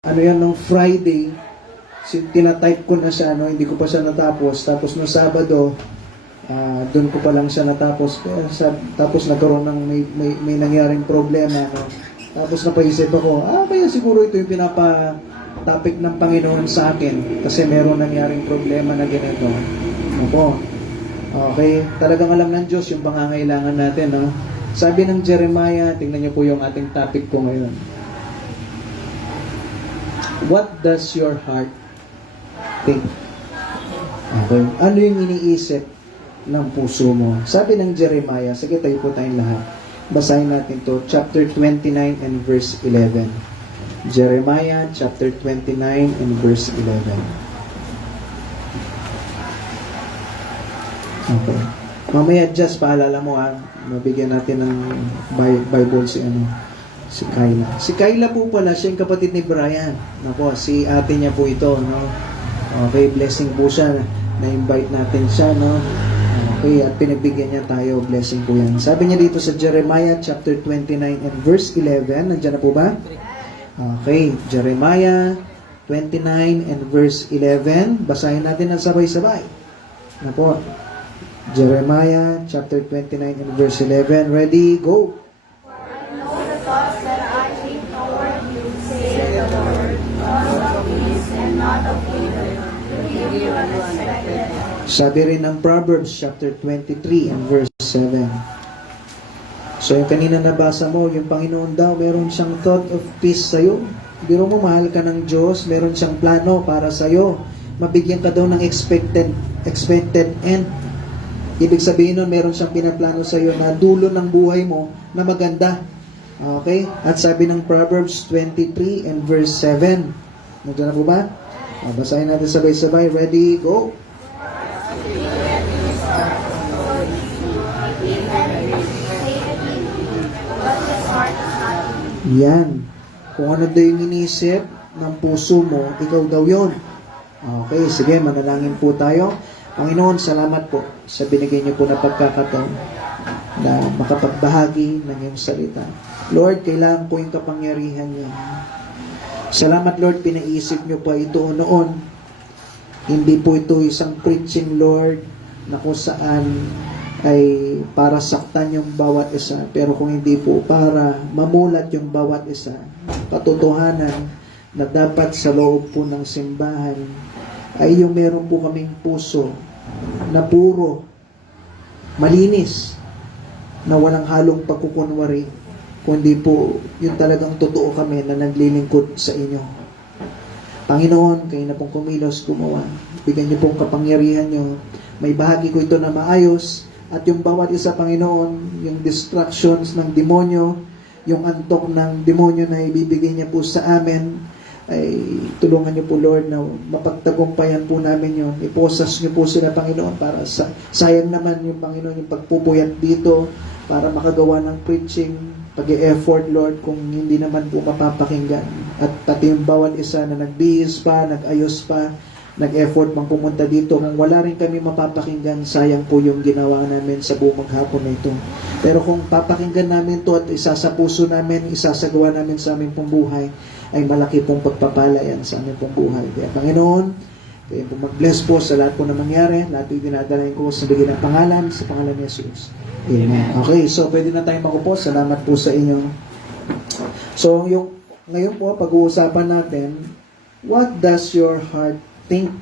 Ano yan, nung Friday, tinatype ko na siya, hindi ko pa siya natapos. Tapos nung Sabado, doon ko pa lang siya natapos. Tapos nagkaroon ng may nangyaring problema. No? Tapos napaisip ako, kaya siguro ito yung pinapa-topic ng Panginoon sa akin. Kasi meron nangyaring problema na ganito. Opo. Okay, talagang alam ng Diyos yung pangangailangan natin. No? Sabi ng Jeremiah, tingnan niyo po yung ating topic po ngayon. What does your heart think? Okay. Ano yung iniisip ng puso mo? Sabi ng Jeremiah, sige tayo po tayong lahat. Basahin natin to, chapter 29 and verse 11. Jeremiah chapter 29 and verse 11. Okay. Mamaya just paalala mo mabigyan natin ng Bible si Kayla. Si Kayla po pala, siya yung kapatid ni Brian. Nako, si ate niya po ito, no? Okay, blessing po siya. Na-invite natin siya, no? Okay, at pinagbigyan niya tayo. Blessing po yan. Sabi niya dito sa Jeremiah chapter 29 and verse 11. Nandiyan na po ba? Okay, Jeremiah 29 and verse 11. Basahin natin ang sabay-sabay. Nako, Jeremiah chapter 29 and verse 11. Ready? Go! Sabi rin ng Proverbs chapter 23 and verse 7. So yung kanina nabasa mo, yung Panginoon daw, meron siyang thought of peace sa'yo. Biro mo, mahal ka ng Diyos, meron siyang plano para sa'yo. Mabigyan ka daw ng expected end. Ibig sabihin nun, meron siyang pinaplano sa'yo na dulo ng buhay mo na maganda. Okay? At sabi ng Proverbs 23 and verse 7. Nandiyan na po ba? Basahin natin sabay-sabay. Ready? Go! Yan. Kung ano daw yung inisip ng puso mo, ikaw daw yun. Okay, sige, manalangin po tayo. Panginoon, salamat po sa binigay niyo po na pagkakataon na makapagbahagi ng iyong salita. Lord, kailangan po yung kapangyarihan niyo. Salamat, Lord, pinaisip niyo po ito noon. Hindi po ito isang preaching, Lord, na kung saan ay para saktan yung bawat isa, pero kung hindi po para mamulat yung bawat isa, patotohanan na dapat sa loob po ng simbahan ay yung meron po kaming puso na puro, malinis, na walang halong pagkukunwari, kundi po yung talagang totoo kami na naglilingkod sa inyo. Panginoon, kayo na pong kumilos, gumawa. Bigyan niyo pong kapangyarihan niyo. May bahagi ko ito na maayos. At yung bawat isa, Panginoon, yung distractions ng demonyo, yung antok ng demonyo na ibibigay niya po sa amin, ay tulungan niyo po, Lord, na mapagtagumpayan po namin yun. Iposas niyo po sila, Panginoon, para sayang naman yung Panginoon, yung pagpupuyat dito, para makagawa ng preaching, pag-e-effort, Lord, kung hindi naman po mapapakinggan. At pati yung bawat isa na nagbihis pa, nag-ayos pa, nag-effort mang pumunta dito, kung wala rin kami mapapakinggan, sayang po yung ginawa namin sa buong maghapon na ito. Pero kung papakinggan namin to at isa sa puso namin, isasagawa namin sa aming pong buhay, ay malaki pong pagpapala yan sa aming pong buhay. Kaya Panginoon, kayo po mag-bless po sa lahat po na mangyari, lahat po dinadalain ko sa bigyan ng pangalan, sa pangalan ni Jesus. Amen. Okay, so pwede na tayong makupo. Salamat po sa inyo. So, ngayon po, pag-uusapan natin, what does your heart think?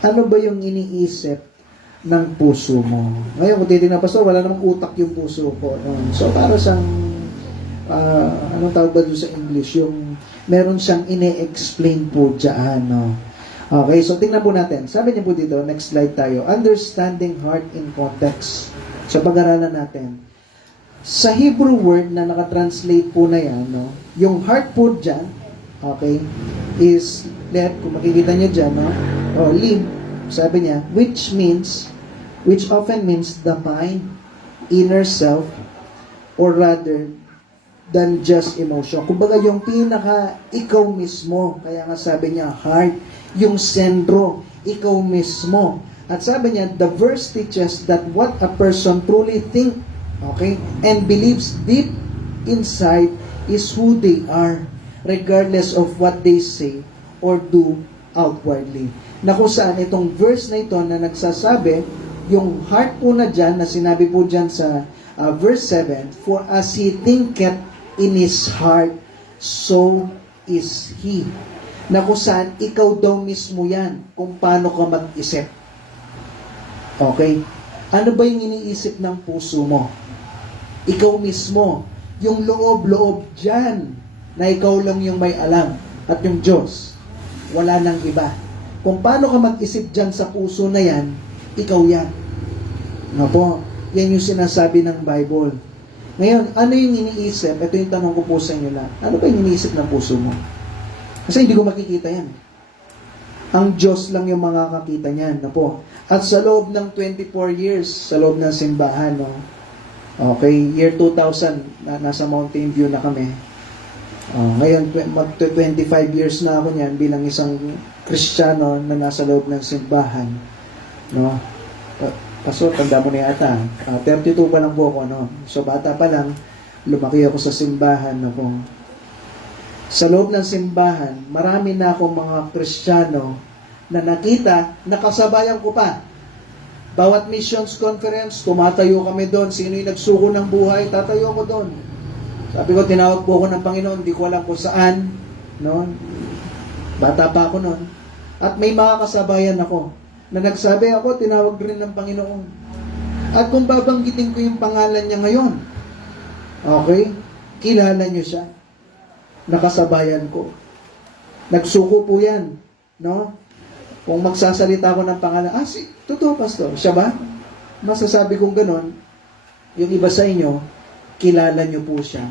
Ano ba yung iniisip ng puso mo? Ngayon, kung titignan pa, wala namang utak yung puso ko. So, para siyang, anong tawag ba doon sa English? Yung, meron siyang ine-explain po dyan. No? Okay, so tingnan po natin. Sabi niya po dito, next slide tayo. Understanding heart in context. So, pag-aralan natin. Sa Hebrew word na nakatranslate po na yan, no? Yung heart po dyan, okay, is kung makikita nyo dyan, no? Limb, sabi niya, which often means the mind, inner self, or rather than just emotion. Kumbaga yung pinaka ikaw mismo, kaya nga sabi niya, heart, yung sentro, ikaw mismo. At sabi niya, the verse teaches that what a person truly think, okay, and believes deep inside is who they are. regardless of what they say or do outwardly. Na kung saan itong verse na ito na nagsasabi, yung heart po na dyan, na sinabi po dyan sa verse 7, for as he thinketh in his heart, so is he. Na kung saan, ikaw daw mismo yan kung paano ka mag-isip. Okay? Ano ba yung iniisip ng puso mo? Ikaw mismo. Yung loob-loob dyan na ikaw lang yung may alam at yung Diyos. Wala nang iba. Kung paano ka mag-isip dyan sa puso na yan, ikaw yan. Ano po? Yan yung sinasabi ng Bible. Ngayon, ano yung iniisip? Ito yung tanong ko po sa inyo na. Ano ba yung iniisip ng puso mo? Kasi hindi ko makikita yan. Ang Diyos lang yung makakakita niyan. Ano po? At sa loob ng 24 years, sa loob ng simbahan, no? Okay, year 2000, nasa Mountain View na kami. Ngayon, 25 years na ako niyan bilang isang Kristiyano na nasa loob ng simbahan. No? Paso, tanda mo na yata. 32 pa lang po ako. No? So, bata pa lang, lumaki ako sa simbahan. No? Sa loob ng simbahan, marami na akong mga Kristiyano na nakita, nakasabayan ko pa. Bawat missions conference, tumatayo kami doon. Sino yung nagsuko ng buhay, tatayo ko doon. Sabi ko, tinawag po ako ng Panginoon, hindi ko alam kung saan. No? Bata pa ako noon. At may mga kasabayan ako na nagsabi ako, tinawag rin ng Panginoon. At kung babanggitin ko yung pangalan niya ngayon, okay, kilala niyo siya. Nakasabayan ko. Nagsuko po yan. No? Kung magsasalita ko ng pangalan, totoo, Pastor, siya ba? Masasabi kong ganon, yung iba sa inyo, kilala nyo po siya.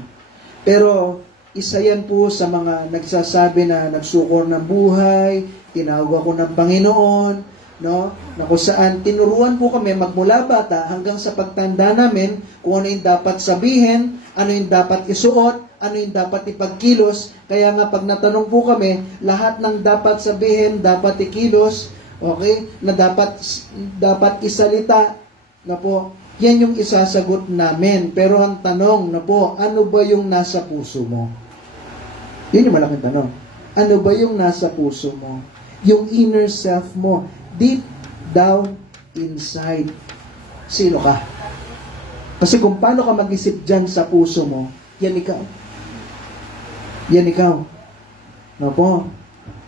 Pero, isa yan po sa mga nagsasabi na nagsukor ng buhay, tinawag ako ng Panginoon, no? Na kung saan tinuruan po kami magmula bata hanggang sa pagtanda namin kung ano yung dapat sabihin, ano yung dapat isuot, ano yung dapat ipagkilos. Kaya nga pag natanong po kami, lahat ng dapat sabihin, dapat ikilos, okay, na dapat isalita, na po, yan yung isasagot namin. Pero ang tanong na po, ano ba yung nasa puso mo? Yun yung malaking tanong. Ano ba yung nasa puso mo? Yung inner self mo, deep down inside. Sino ka? Kasi kung paano ka mag-isip dyan sa puso mo, yan ikaw. Yan ikaw. No po?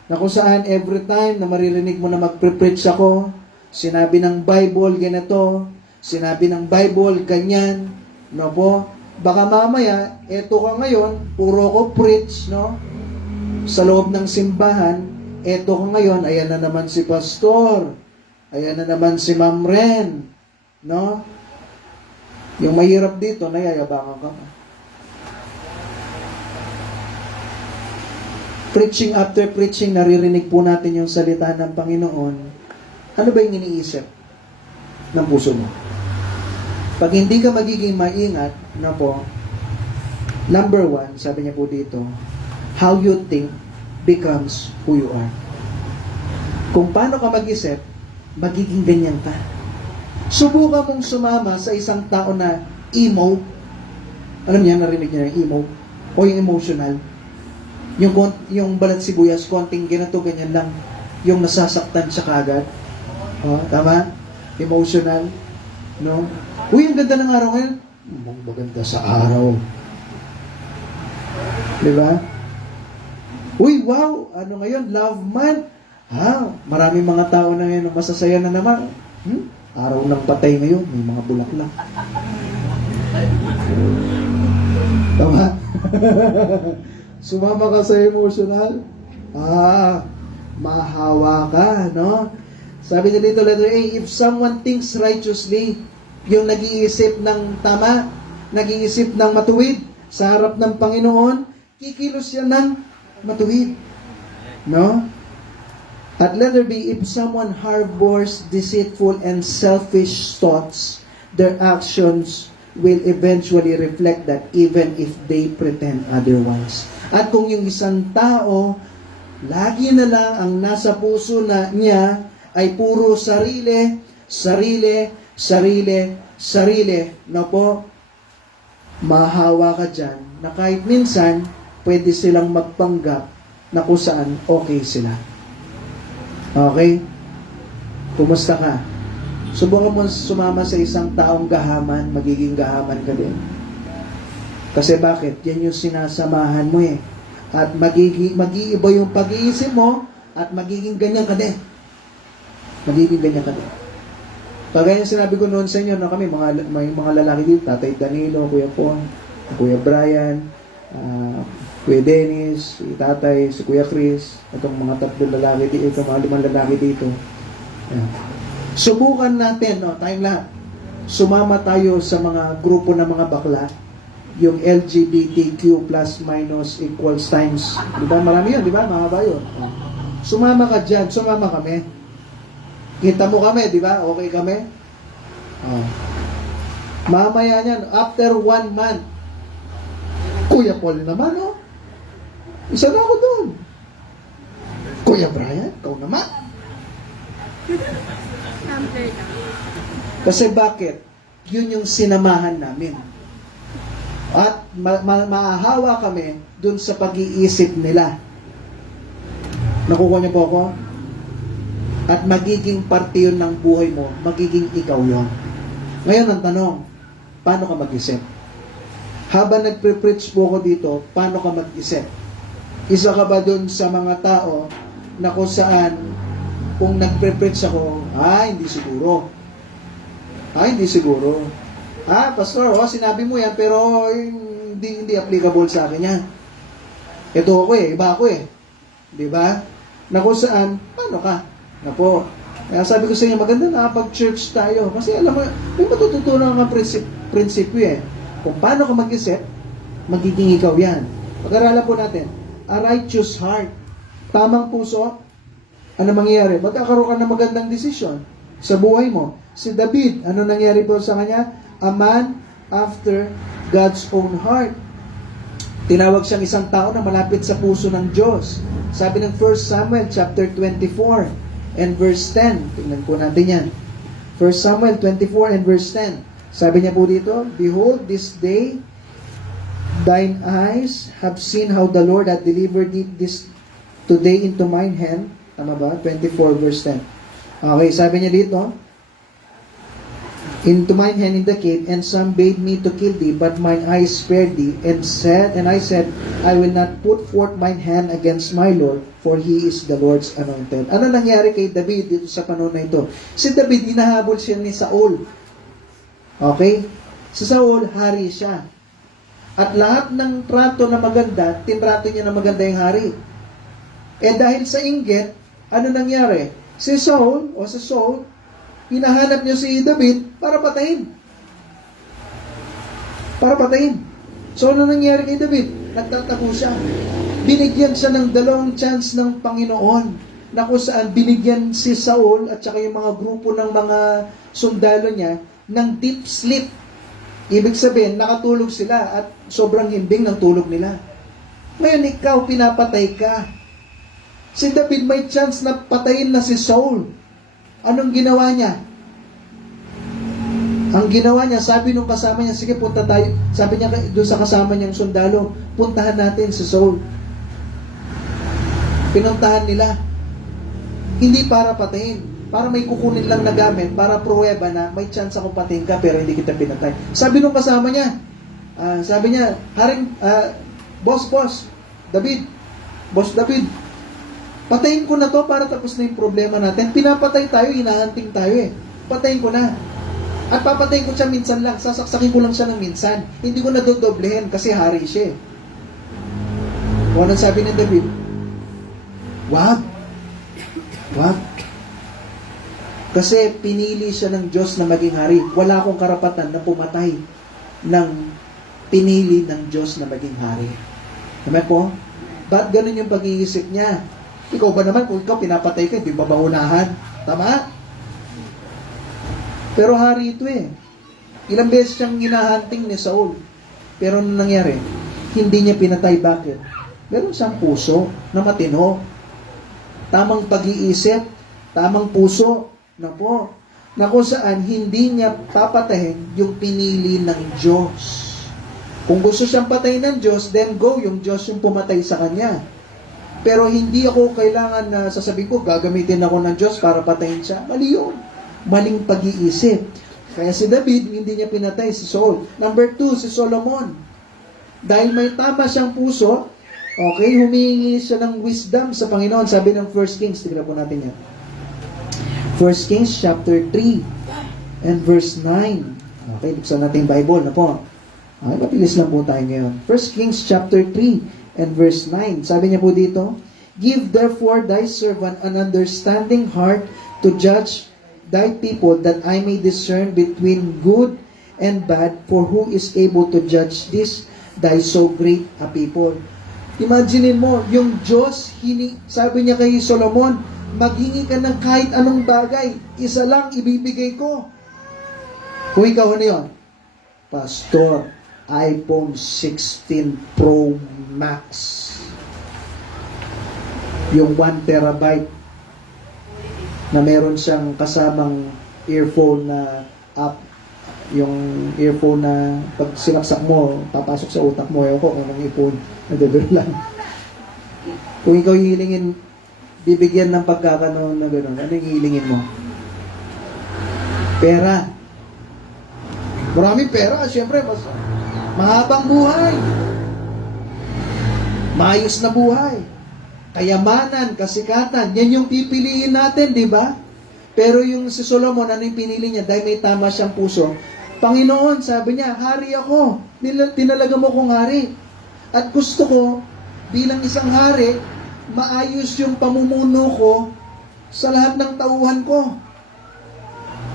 Na kung saan every time na maririnig mo na magpre-preach ako, sinabi ng Bible ganito, sinabi ng Bible ganyan, no po? Baka mamaya, eto ka ngayon, puro ko preach, no? Sa loob ng simbahan, eto ka ngayon, ayan na naman si Pastor, ayan na naman si Ma'am Ren, no? Yung mahirap dito, nayayabangan ka. Preaching after preaching, naririnig po natin yung salita ng Panginoon. Ano ba yung iniisip ng puso mo? Pag hindi ka magiging maingat, na po, number 1, sabi niya po dito, how you think becomes who you are. Kung paano ka mag-isip, magiging ganyan ka. Subukan mong sumama sa isang tao na emo. Alam niya, narinig niya yung emo? O yung emotional? Yung balat sibuyas, konting ganito, ganyan lang. Yung nasasaktan siya kagad. Tama? Emotional. No? Uy, ang ganda ng araw ngayon. Maganda sa araw. Diba? Uy, wow! Ano ngayon? Love month. Maraming mga tao na ngayon masasaya na naman. Araw ng patay ngayon. May mga bulaklak. Tama? Sumama ka sa emotional. Mahawa ka, no? Sabi niya dito, letter A, if someone thinks righteously, yung nag-iisip ng tama, nag-iisip ng matuwid sa harap ng Panginoon, kikilos yan ng matuwid. No? At letter B, if someone harbors deceitful and selfish thoughts, their actions will eventually reflect that even if they pretend otherwise. At kung yung isang tao, lagi na lang ang nasa puso niya ay puro sarili, sarili, sarili, sarili, no po, mahawa ka dyan, na kahit minsan, pwede silang magpanggap na kung saan okay sila. Okay? Kumusta ka? Subukan mo sumama sa isang taong gahaman, magiging gahaman ka din. Kasi bakit? Yan yung sinasamahan mo eh. At mag-iiba yung pag-iisip mo at magiging ganyan ka din. Magiging ganyan ka din. Kagaya yung sinabi ko noon sa inyo, no, kami, may mga lalaki dito, Tatay Danilo, Kuya Pon, Kuya Brian, Kuya Dennis, si Tatay, si Kuya Chris, itong mga tatlong lalaki dito, itong mga 5 lalaki dito. Yan. Subukan natin, no, tayong lahat, sumama tayo sa mga grupo ng mga bakla, yung LGBTQ plus minus equals times. Di ba? Marami yun, di ba? Mahaba yun. Sumama ka dyan, sumama kami. Kita mo kami, di ba? Okay kami? Mamaya niyan, after 1 month, Kuya Paul naman, no? Isa na ako doon. Kuya Brian, ikaw naman. Kasi bakit? Yun yung sinamahan namin. At maahawa kami dun sa pag-iisip nila. Nakukuha niyo po ako? At magiging parte yun ng buhay mo, magiging ikaw yun. Ngayon ang tanong, paano ka mag-isip? Habang nagpre-preach po ako dito, paano ka mag-isip? Isa ka ba dun sa mga tao na kung saan, kung nagpre-preach ako, hindi siguro. Hindi siguro. Pastor, sinabi mo yan, pero hindi applicable sa akin yan. Ito ako iba ako Di ba? Na kung saan, paano ka? Na po. Kaya sabi ko sa inyo, maganda na pag-church tayo. Kasi alam mo, may matututunan ng prinsipyo Kung paano ka mag-isip, magiging ikaw yan. Pag-aralan po natin, a righteous heart. Tamang puso, ano mangyayari? Magkakaroon ka ng magandang desisyon sa buhay mo. Si David, ano nangyari po sa kanya? A man after God's own heart. Tinawag siyang isang tao na malapit sa puso ng Diyos. Sabi ng 1 Samuel chapter 24 and verse 10. Tingnan po natin yan. 1 Samuel 24 and verse 10. Sabi niya po dito, Behold, this day thine eyes have seen how the Lord hath delivered thee this today into mine hand. Tama ba? 24 verse 10. Okay, sabi niya dito, into mine hand in the cave, and some bade me to kill thee, but mine eyes spared thee, and I said, I will not put forth mine hand against my Lord, for he is the Lord's anointed. Ano nangyari kay David dito sa panahon na ito? Si David, hinahabol siya ni Saul. Okay? Si Saul, hari siya. At lahat ng trato na maganda, tinrato niya na maganda yung hari. Dahil sa inggit, ano nangyari? Si Saul, hinahanap niya si David para patayin. So, ano nangyari kay David? Nagtatago siya. Binigyan siya ng 2 chance ng Panginoon na kung saan binigyan si Saul at saka yung mga grupo ng mga sundalo niya ng deep sleep. Ibig sabihin, nakatulog sila at sobrang himbing ng tulog nila. Ngayon, ikaw, pinapatay ka. Si David may chance na patayin na si Saul. Anong ginawa niya? Ang ginawa niya, sabi nung kasama niya, sige, punta tayo. Sabi niya doon sa kasama niyang sundalo, puntahan natin si Saul. Pinuntahan nila. Hindi para patayin. Para may kukunin lang na gamit, para pruweba na may chance akong patayin ka, pero hindi kita pinatay. Sabi nung kasama niya, Boss David, patayin ko na to para tapos na yung problema natin. Pinapatay tayo, hinahunting tayo Patayin ko na. At papatayin ko siya minsan lang. Sasaksakin ko lang siya ng minsan. Hindi ko na dodoblehin kasi hari siya Anong sabi ni David? Wag. Kasi pinili siya ng Diyos na maging hari. Wala akong karapatan na pumatay ng pinili ng Diyos na maging hari. Tama po? Ba't ganun yung pag-iisip niya? Ikaw ba naman, kung ikaw pinapatay ka, hindi ba maunahan? Tama? Pero hari ito Ilang beses siyang hinahunting ni Saul. Pero ano nangyari? Hindi niya pinatay. Bakit? Meron siyang puso na matino. Tamang pag-iisip, tamang puso, na kung saan hindi niya papatayin yung pinili ng Diyos. Kung gusto siyang patayin ng Diyos, then go, yung Diyos yung pumatay sa kanya. Pero hindi ako kailangan na sasabihin ko, gagamitin ako ng Diyos para patayin siya. Mali yun. Maling pag-iisip. Kaya si David, hindi niya pinatay si Saul. Number 2, si Solomon. Dahil may tama siyang puso, okay, humingi siya ng wisdom sa Panginoon. Sabi ng 1 Kings, tignan po natin yan. 1 Kings chapter 3 and verse 9. Okay, buksan natin yung Bible na po. Okay, mabilis lang po tayo ngayon. 1 Kings chapter 3 and verse 9. Sabi niya po dito, give therefore thy servant an understanding heart to judge thy people, that I may discern between good and bad, for who is able to judge this thy so great a people. Imagine mo, yung Diyos, sabi niya kay Solomon, maghingi ka ng kahit anong bagay, isa lang ibibigay ko. Kung ikaw ano yun? Pastor, iPhone 16 Pro Max. Yung 1 terabyte na meron siyang kasamang earphone na app, yung earphone na pag sinaksak mo, papasok sa utak mo, ewan ko kung anong earphone, nadadalo lang. Kung ikaw hihilingin, bibigyan ng pagkakanoon na gano'n, ano yung hihilingin mo? Pera. Maraming pera, siyempre, mas mahabang buhay. Maayos na buhay. Kayamanan, kasikatan, yan yung pipiliin natin, di ba? Pero yung si Solomon, ano yung pinili niya? Dahil may tama siyang puso. Panginoon, sabi niya, hari ako. Tinalaga mo kong hari. At gusto ko, bilang isang hari, maayos yung pamumuno ko sa lahat ng tauhan ko.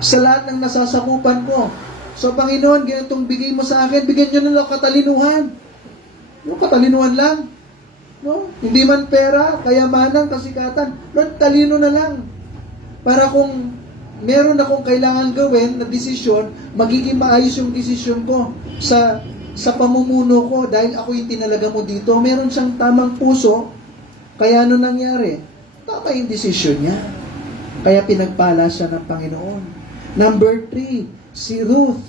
Sa lahat ng nasasakupan ko. So, Panginoon, ganitong bigay mo sa akin, bigyan nyo na lang katalinuhan. Yung katalinuhan lang. No? Hindi man pera, kayamanan, kasikatan. Lord, talino na lang. Para kung meron akong kailangan gawin na desisyon, magiging maayos yung desisyon ko sa pamumuno ko dahil ako yung tinalaga mo dito. Meron siyang tamang puso, kaya ano nangyari? Tama yung desisyon niya. Kaya pinagpala siya ng Panginoon. Number 3, si Ruth.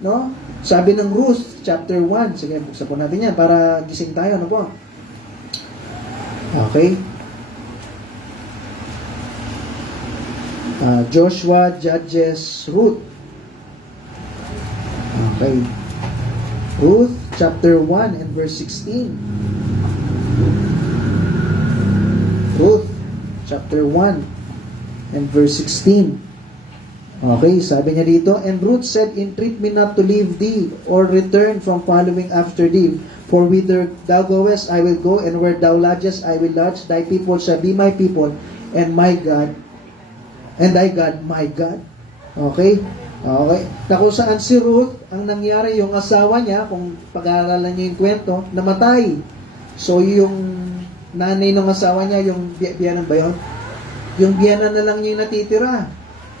No? Sabi ng Ruth, chapter 1. Sige, buksan po natin yan para gising tayo. Ano po? Okay. Joshua, Judges, Ruth. Okay. Ruth, chapter 1 and verse 16. Ruth, chapter 1 and verse 16. Okay, sabi niya dito, and Ruth said, entreat me not to leave thee, or return from following after thee. For whither thou goest, I will go, and where thou lodgest, I will lodge. Thy people shall be my people, and my God, and thy God, my God. Okay? Okay. Na kung saan si Ruth, ang nangyari, yung asawa niya, kung pag-aaralan niyo yung kwento, namatay. So, yung nanay ng asawa niya, yung biyanan ba yun? Yung biyanan na lang niya yung natitira.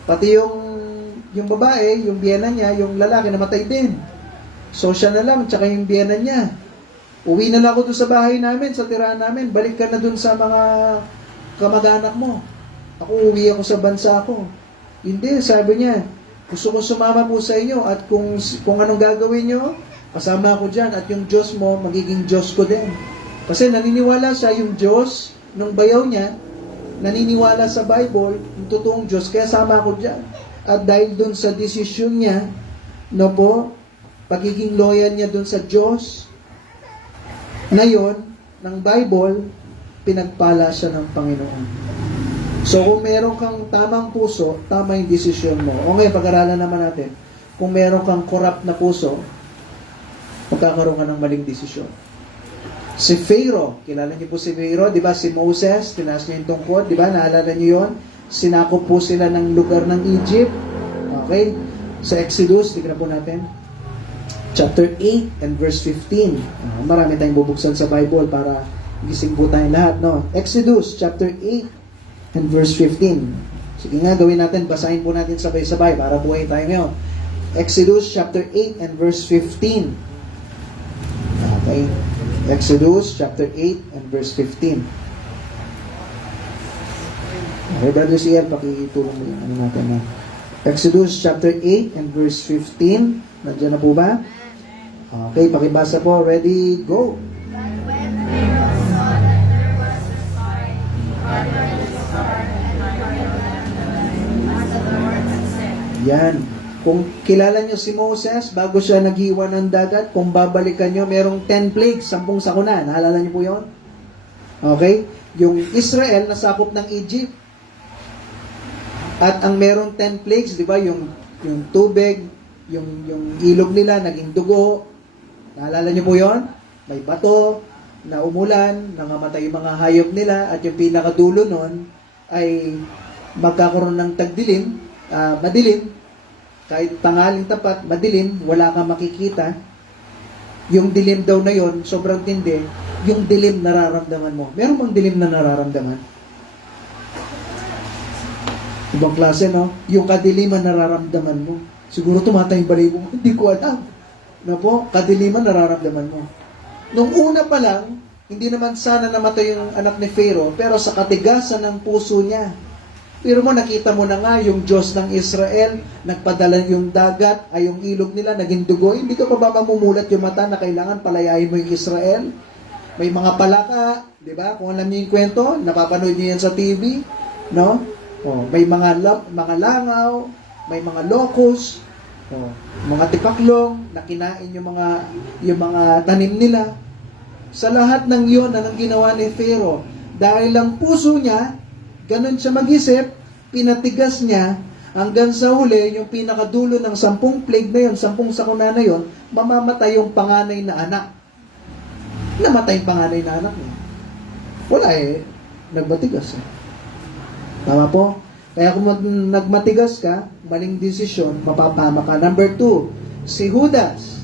Pati yung babae, yung biyanan niya, yung lalaki, namatay din. So, siya na lang, tsaka yung biyanan niya. Uwi na lang ako doon sa bahay namin, sa tirahan namin. Balik ka na doon sa mga kamag-anak mo. Ako, uwi ako sa bansa ko. Hindi, sabi niya, gusto ko sumama po sa inyo at kung anong gagawin nyo, kasama ako dyan at yung Diyos mo, magiging Diyos ko din. Kasi naniniwala siya yung Diyos ng bayaw niya, naniniwala sa Bible, yung totoong Diyos, kaya sama ako dyan. At dahil doon sa desisyon niya, no po, pagiging loyal niya doon sa Diyos, ngayon, ng Bible, pinagpala siya ng Panginoon. So, kung meron kang tamang puso, tama yung desisyon mo. O ngayon, pag-aralan naman natin, kung meron kang corrupt na puso, magkakaroon ka ng maling desisyon. Si Pharaoh, kilala niyo po si Pharaoh, di ba? Si Moses, tinaas niya yung tungkod, di ba? Naalala niyo yon? Sinakop po sila ng lugar ng Egypt. Okay? Sa Exodus, tignan po natin. Chapter 8 and verse 15. Marami tayong bubuksan sa Bible para gising po tayong lahat, no? Exodus, chapter 8 and verse 15. Sige nga, gawin natin, basahin po natin sabay-sabay para buhay tayo ngayon. Exodus, chapter 8 and verse 15. Okay? Exodus chapter 8 and verse 15. Okay, Brother CL, pakitulong mo yung ano natin na. Exodus chapter 8 and verse 15. Nandiyan na po ba? Okay, pakibasa po. Ready, go. But when Pharaoh saw that there was a sign, he ordered the sword and burned them as the Lord had said. Yan. Kung kilala nyo si Moses, bago siya naghiwa ng dagat, kung babalikan nyo, merong 10 plagues, 10 sakuna. Naalala nyo po yun? Okay? Yung Israel, nasakop ng Egypt. At ang merong 10 plagues, di ba, yung tubig, yung ilog nila, naging dugo. Naalala nyo po yun? May bato, na umulan, nangamatay yung mga hayop nila, at yung pinakadulo nun, ay magkakaroon ng tagdilim, madilim, kahit tangaling tapat, madilim, wala kang makikita. Yung dilim daw na yon, sobrang tindi, yung dilim nararamdaman mo. Meron bang dilim na nararamdaman? Ibang klase, no? Yung kadiliman nararamdaman mo. Siguro tumatay yung balibo mo. Hindi ko alam. No po? Kadiliman nararamdaman mo. Nung una pa lang, hindi naman sana namatay yung anak ni Pharaoh, pero sa katigasan ng puso niya, pero mo, nakita mo na nga yung Diyos ng Israel, nagpadala yung dagat, ay yung ilog nila, naging dugo. Hindi ka pa ba mamumulat yung mata na kailangan palayain mo yung Israel? May mga palaka, di ba? Kung alam niyo yung kwento, napapanood niyo yan sa TV, no? Oh, may mga langaw, may mga locust, oh, mga tipaklong, na kinain yung mga tanim nila. Sa lahat ng yun, anong ginawa ni Pharaoh? Dahil ang puso niya, ganun siya mag-isip, pinatigas niya, hanggang sa huli, yung pinakadulo ng 10 plague na yun, 10 sakuna na yun, mamamatay yung panganay na anak. Namatay yung panganay na anak niya. Wala nagmatigas. Tama po? Kaya kung nagmatigas ka, maling desisyon, mapapama ka. Number 2, si Judas.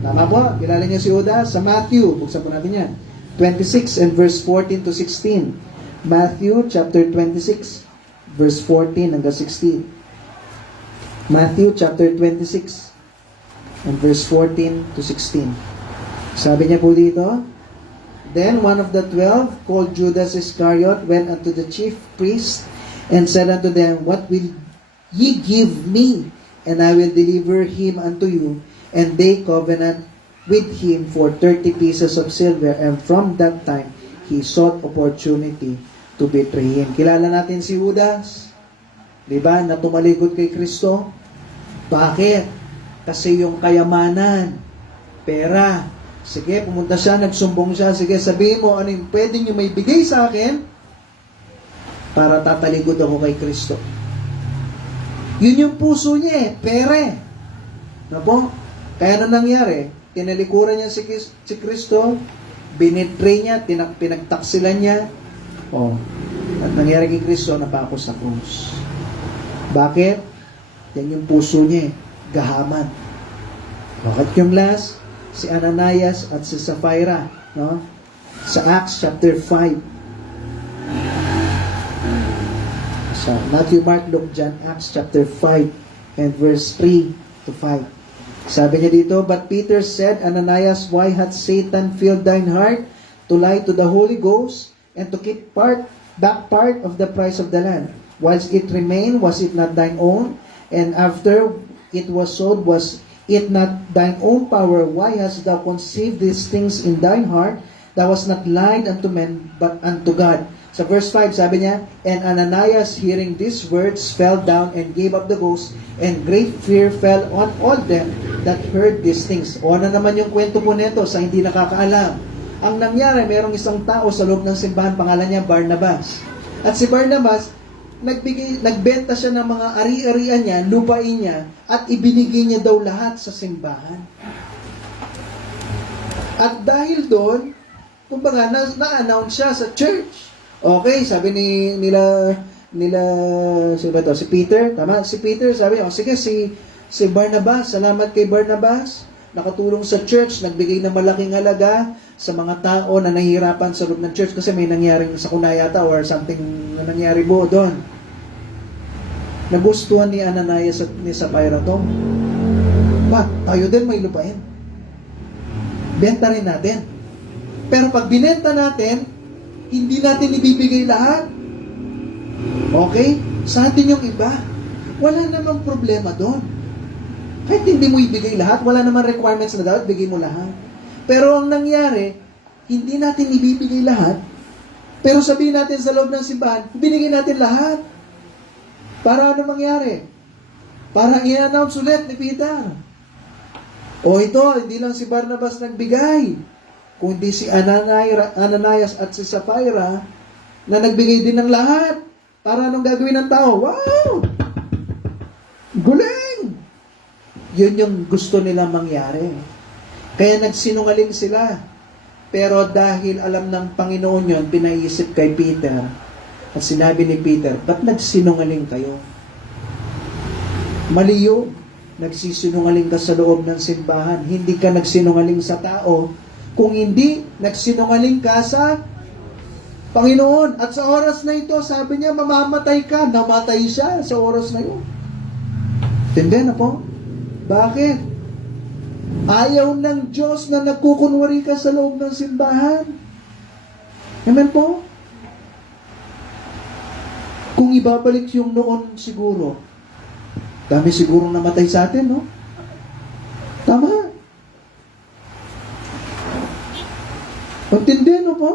Tama po? Kilala niyo si Judas? Sa Matthew, buksan po natin yan. 26 and verse 14 to 16. Matthew chapter 26 verse 14 hanggang 16. Matthew chapter 26 and verse 14 to 16. Sabi niya po dito, Then one of the 12, called Judas Iscariot, went unto the chief priests and said unto them, What will ye give me? And I will deliver him unto you. And they covenant with him for 30 pieces of silver. And from that time, he sought opportunity to betray him. Kilala natin si Judas, di ba, na tumalikod kay Kristo. Bakit? Kasi yung kayamanan, pera. Sige, pumunta siya, nagsumbong siya. Sige, sabihin mo, ano yung pwede nyo may bigay sa akin para tatalikod ako kay Kristo. Yun yung puso niya pere. No po? Kaya na nangyari, tinalikuran niya si Kristo, binitray niya, pinagtaksilan niya, at nangyari kay Kristo, napako sa krus. Bakit? Yan yung puso niya, gahaman. Bakit yung last? Si Ananias at si Sapphira, no? Sa Acts chapter 5. Sa Matthew, Mark, Luke, John, Acts chapter 5 and verse 3 to 5. Sabi niya dito, But Peter said, Ananias, why hath Satan filled thine heart to lie to the Holy Ghost and to keep back part of the price of the land? Whilst it remained, was it not thine own? And after it was sold, was it not thine own power? Why hast thou conceived these things in thine heart? Thou was not lied unto men, but unto God. Sa verse 5, sabi niya, And Ananias, hearing these words, fell down and gave up the ghost, and great fear fell on all them that heard these things. O na naman yung kwento po nito sa hindi nakakaalam. Ang nangyari, mayroong isang tao sa loob ng simbahan, pangalan niya Barnabas. At si Barnabas, nagbenta siya ng mga ari-arian niya, lupain niya, at ibinigay niya daw lahat sa simbahan. At dahil doon, kumbaga, na-announce siya sa church. Okay, sabi nila si Peter, tama? Si Peter, sabi, sige, si Barnabas, salamat kay Barnabas, nakatulong sa church, nagbigay ng malaking halaga sa mga tao na nahihirapan sa loob ng church kasi may nangyaring sakuna yata or something na nangyari po doon. Nagustuhan ni Ananias at ni Sapphira to. Tayo din may lupain. Benta rin natin. Pero pag binenta natin, hindi natin ibibigay lahat. Okay? Sa atin yung iba. Wala namang problema doon. Kahit hindi mo ibigay lahat, wala naman requirements na dapat bigay mo lahat. Pero ang nangyari, hindi natin ibibigay lahat, pero sabihin natin sa loob ng simbahan, binigay natin lahat. Para ano mangyari? Para i-announce ulit ni Peter. O ito, hindi lang si Barnabas nagbigay, kundi si Ananias at si Sapphira na nagbigay din ng lahat. Para anong gagawin ng tao? Wow! Guling! Yun yung gusto nila mangyari. Kaya nagsinungaling sila. Pero dahil alam ng Panginoon yun, pinaisip kay Peter at sinabi ni Peter, ba't nagsinungaling kayo? Mali yun. Nagsisinungaling ka sa loob ng simbahan. Hindi ka nagsinungaling sa tao. Kung hindi, nagsinungaling ka sa Panginoon. At sa oras na ito, sabi niya, mamamatay ka. Namatay siya sa oras na yun. Tindi na po? Bakit? Ayaw ng Diyos na nagkukunwari ka sa loob ng simbahan. Amen po? Kung ibabalik yung noon siguro, dami siguro namatay sa atin, no? Tama. Pagtindi, no po?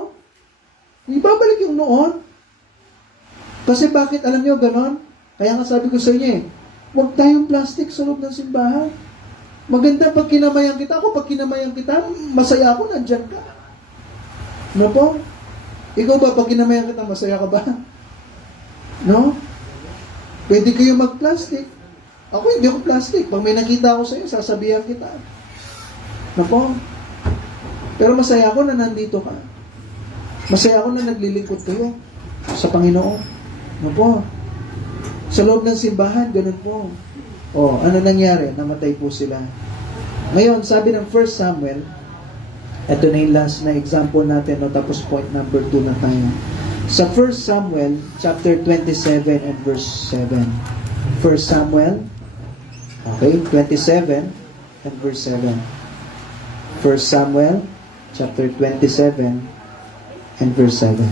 Ibabalik yung noon. Kasi bakit, alam nyo, ganon? Kaya nga sabi ko sa inyo huwag tayong plastic sa loob ng simbahan. Maganda pag kinamayan kita. Ako, pag kinamayan kita, masaya ako, nandyan ka. No po? Ikaw ba, pag kinamayan kita, masaya ka ba? No? Pwede kayo mag-plastic. Ako, hindi ako plastic. Pag may nakita ako sa'yo, sasabihan kita. No po? Pero masaya ako na nandito ka. Masaya ako na naglilingkod kayo sa Panginoon. No po? Sa loob ng simbahan, ganun po. O, ano nangyari? Namatay po sila. Ngayon, sabi ng 1 Samuel, ito na yung last na example natin, no? Tapos point number 2 na tayo. Sa 1 Samuel, chapter 27 and verse 7. 1 Samuel, okay, 27 and verse 7. 1 Samuel, chapter 27 and verse 7.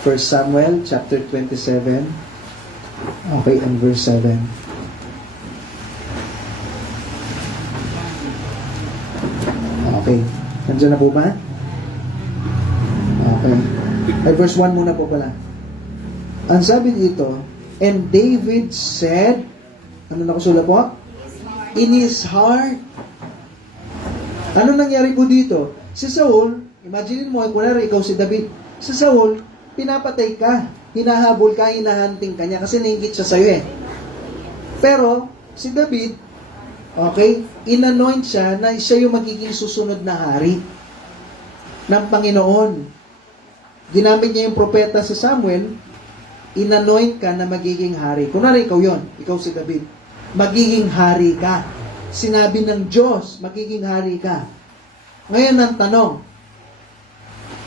1 Samuel, chapter 27, okay, and verse 7. Okay. Nandiyan na po ba? Okay. Ay, verse 1 muna po pala. Ang sabi dito, and David said, ano nakasulat po? In his heart. Ano nangyari po dito? Si Saul, imagine mo, kunwari ikaw si David. Si Saul, pinapatay ka. Hinahabol ka, hinahunting ka niya kasi nainggit siya sa'yo eh. Pero, si David, okay, inanoint siya na siya yung magiging susunod na hari ng Panginoon. Ginamit niya yung propeta sa Samuel, inanoint ka na magiging hari. Kunwari, ikaw yon, ikaw si David. Magiging hari ka. Sinabi ng Diyos, magiging hari ka. Ngayon ang tanong,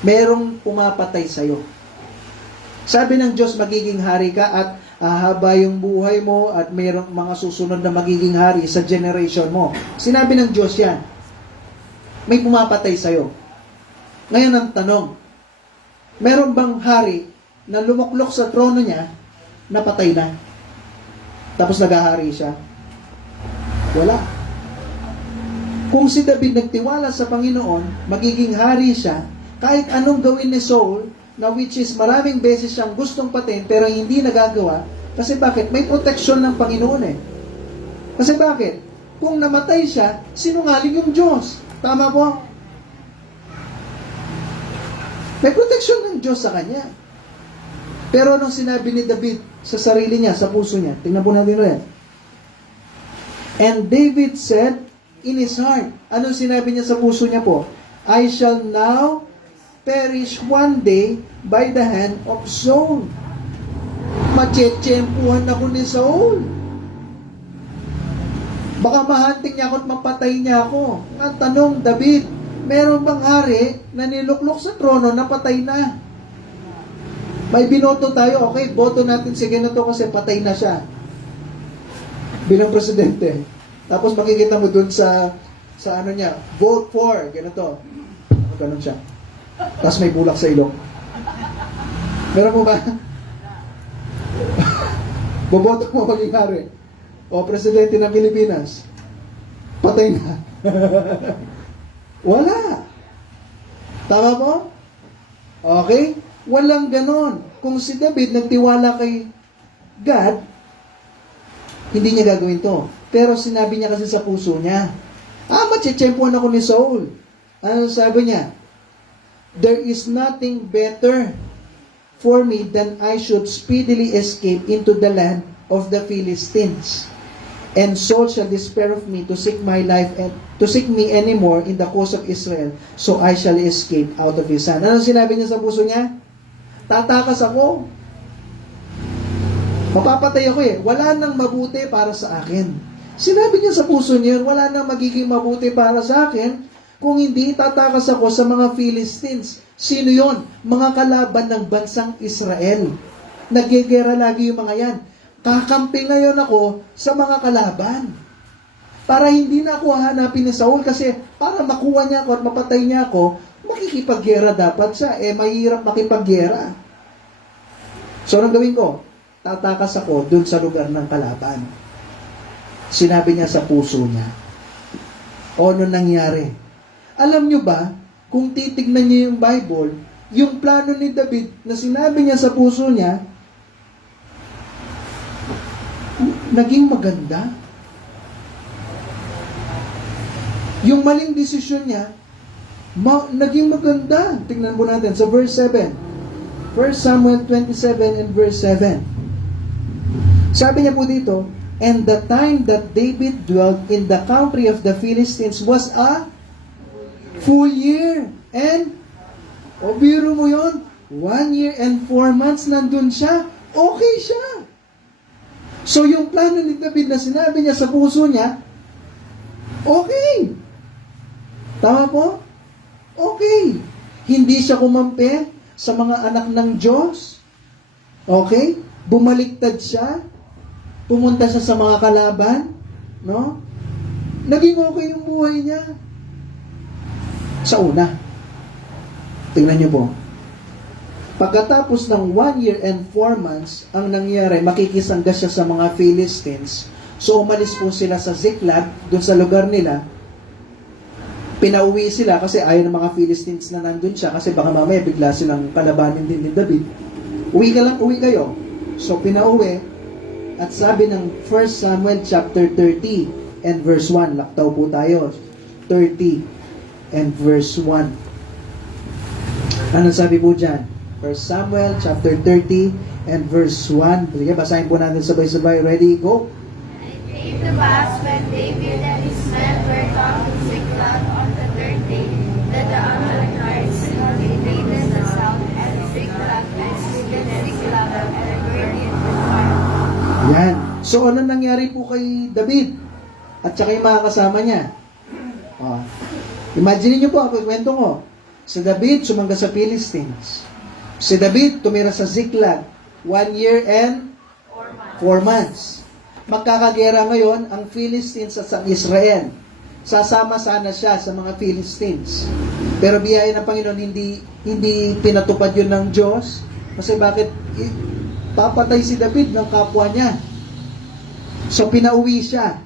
merong pumapatay sa'yo. Sabi ng Diyos, magiging hari ka at hahaba yung buhay mo at mayroong mga susunod na magiging hari sa generation mo. Sinabi ng Diyos yan. May pumapatay sa'yo. Ngayon ang tanong, meron bang hari na lumuklok sa trono niya, napatay na? Tapos naghahari siya? Wala. Kung si David nagtiwala sa Panginoon, magiging hari siya, kahit anong gawin ni Saul, na which is maraming beses siyang gustong patin pero hindi nagagawa. Kasi bakit? May protection ng Panginoon eh. Kasi bakit? Kung namatay siya, sinungaling yung Diyos. Tama po? May protection ng Diyos sa kanya. Pero anong sinabi ni David sa sarili niya, sa puso niya? Tingnan po natin rin. And David said in his heart, anong sinabi niya sa puso niya po? I shall now perish one day by the hand of Saul. Machechempuhan ako ni Saul. Baka mahanting niya ako at mapatay niya ako. Ang tanong, David, meron bang hari na niluklok sa trono na patay na? May binoto tayo, okay, boto natin si ganito kasi patay na siya. Bilang presidente. Tapos makikita mo dun sa ano niya, vote for, ganito. Ganun siya. Tapos may bulak sa ilong. Meron mo ba? Boboto mo maging hari. O presidente ng Pilipinas? Patay na. Wala. Tama po? Okay? Walang ganon. Kung si David nagtiwala kay God, hindi niya gagawin to. Pero sinabi niya kasi sa puso niya, matsyempuan ako ni Saul. Ano sabi niya? There is nothing better for me than I should speedily escape into the land of the Philistines. And Saul shall despair of me to seek my life and to seek me anymore in the coast of Israel, so I shall escape out of his hand. Ano sinabi niya sa puso niya? Tatakas ako. Mapapatay ako eh. Wala nang mabuti para sa akin. Sinabi niya sa puso niya, wala nang magiging mabuti para sa akin kung hindi tatakas ako sa mga Philistines. Sino yon? Mga kalaban ng bansang Israel. Nagigera lagi yung mga yan. Kakampi ngayon ako sa mga kalaban. Para hindi na ako hahanapin ni Saul kasi para makuha niya ako at mapatay niya ako, makikipaggera dapat siya. Mahirap makipaggera. So, anong gawin ko? Tatakas ako dun sa lugar ng kalaban. Sinabi niya sa puso niya. O, ano nangyari? Alam niyo ba, kung titignan niyo yung Bible, yung plano ni David na sinabi niya sa puso niya, naging maganda. Yung maling desisyon niya, naging maganda. Tingnan po natin sa verse 7. 1 Samuel 27 and verse 7. Sabi niya po dito, and the time that David dwelt in the country of the Philistines was a full year. And, biro mo yun, 1 year and 4 months nandun siya. Okay siya. So, yung plano ni David na sinabi niya sa puso niya, okay. Tama po? Okay. Hindi siya kumampi sa mga anak ng Diyos. Okay? Bumaliktad siya. Pumunta siya sa mga kalaban. No? Naging okay yung buhay niya. Sa una. Tingnan niyo po. Pagkatapos ng 1 year and 4 months, ang nangyari, makikisangga siya sa mga Philistines. So, umalis po sila sa Ziklag, doon sa lugar nila. Pinauwi sila kasi ayaw ng mga Philistines na nandun siya kasi baka mamaya bigla silang kalabanin din ni David. Uwi kayo. So, pinauwi. At sabi ng 1 Samuel chapter 30 and verse 1. Laktaw po tayo. 30 and verse 1. Ano sabi po dyan? 1 Samuel chapter 30 and verse 1. Sige, basahin po natin sabay-sabay. Ready? Go! And it came to pass when David and his men were come to Ziklag on the third day, that the Amalekites invaded the south and Ziklag and smitten Ziklag and burned it with fire. Yan. So, ano nangyari po kay David? At saka yung mga kasama niya? Imagine niyo po, ako kwento ko. Si David sumangga sa Philistines. Si David tumira sa Ziklag 1 year and 4 months. Magkakagera ngayon ang Philistines at ang Israel. Sasama sana siya sa mga Philistines. Pero biyaya ng Panginoon, hindi pinatupad yun ng Diyos. Kasi bakit papatay si David ng kapwa niya? So pinauwi siya.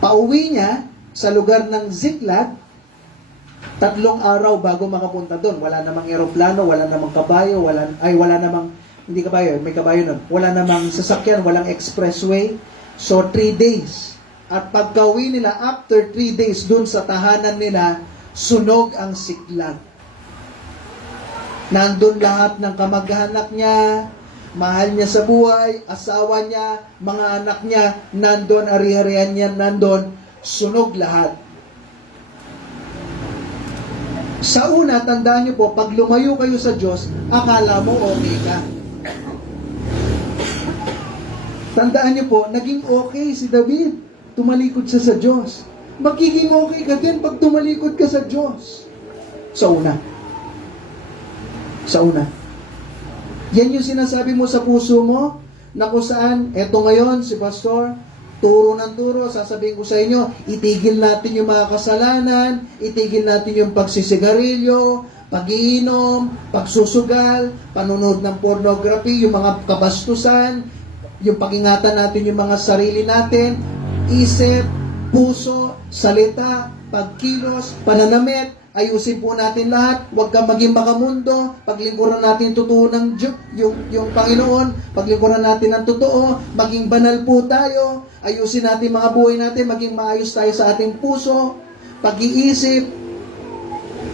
Pauwi niya sa lugar ng Ziklag, 3 araw bago makapunta doon. Wala namang eroplano, wala namang kabayo, hindi kabayo, may kabayo nun. Wala namang sasakyan, walang expressway. So, 3 days. At pagka-uwi nila, after 3 days, doon sa tahanan nila, sunog ang Ziklag. Nandun lahat ng kamag-anak niya, mahal niya sa buhay, asawa niya, mga anak niya, nandun, ari-arian niya, nandun, sunog lahat. Sa una, tandaan niyo po, pag lumayo kayo sa Diyos, akala mo okay ka. Tandaan niyo po, naging okay si David. Tumalikod siya sa Diyos. Magiging okay ka din pag tumalikod ka sa Diyos. Sa una. Sa una. Yan yung sinasabi mo sa puso mo, na kung saan, eto ngayon, si Pastor, turo ng turo, sasabihin ko sa inyo, itigil natin yung mga kasalanan, itigil natin yung pagsisigarilyo, pag-iinom, pagsusugal, panunod ng pornography, yung mga kabastusan, yung pakingatan natin yung mga sarili natin, isip, puso, salita, pagkilos, pananamit, ayusin po natin lahat. Huwag kang maging makamundo. Paglingkuran natin totoo ng yung Panginoon. Paglingkuran natin ng totoo. Maging banal po tayo. Ayusin natin mga buhay natin. Maging maayos tayo sa ating puso. Pag-iisip.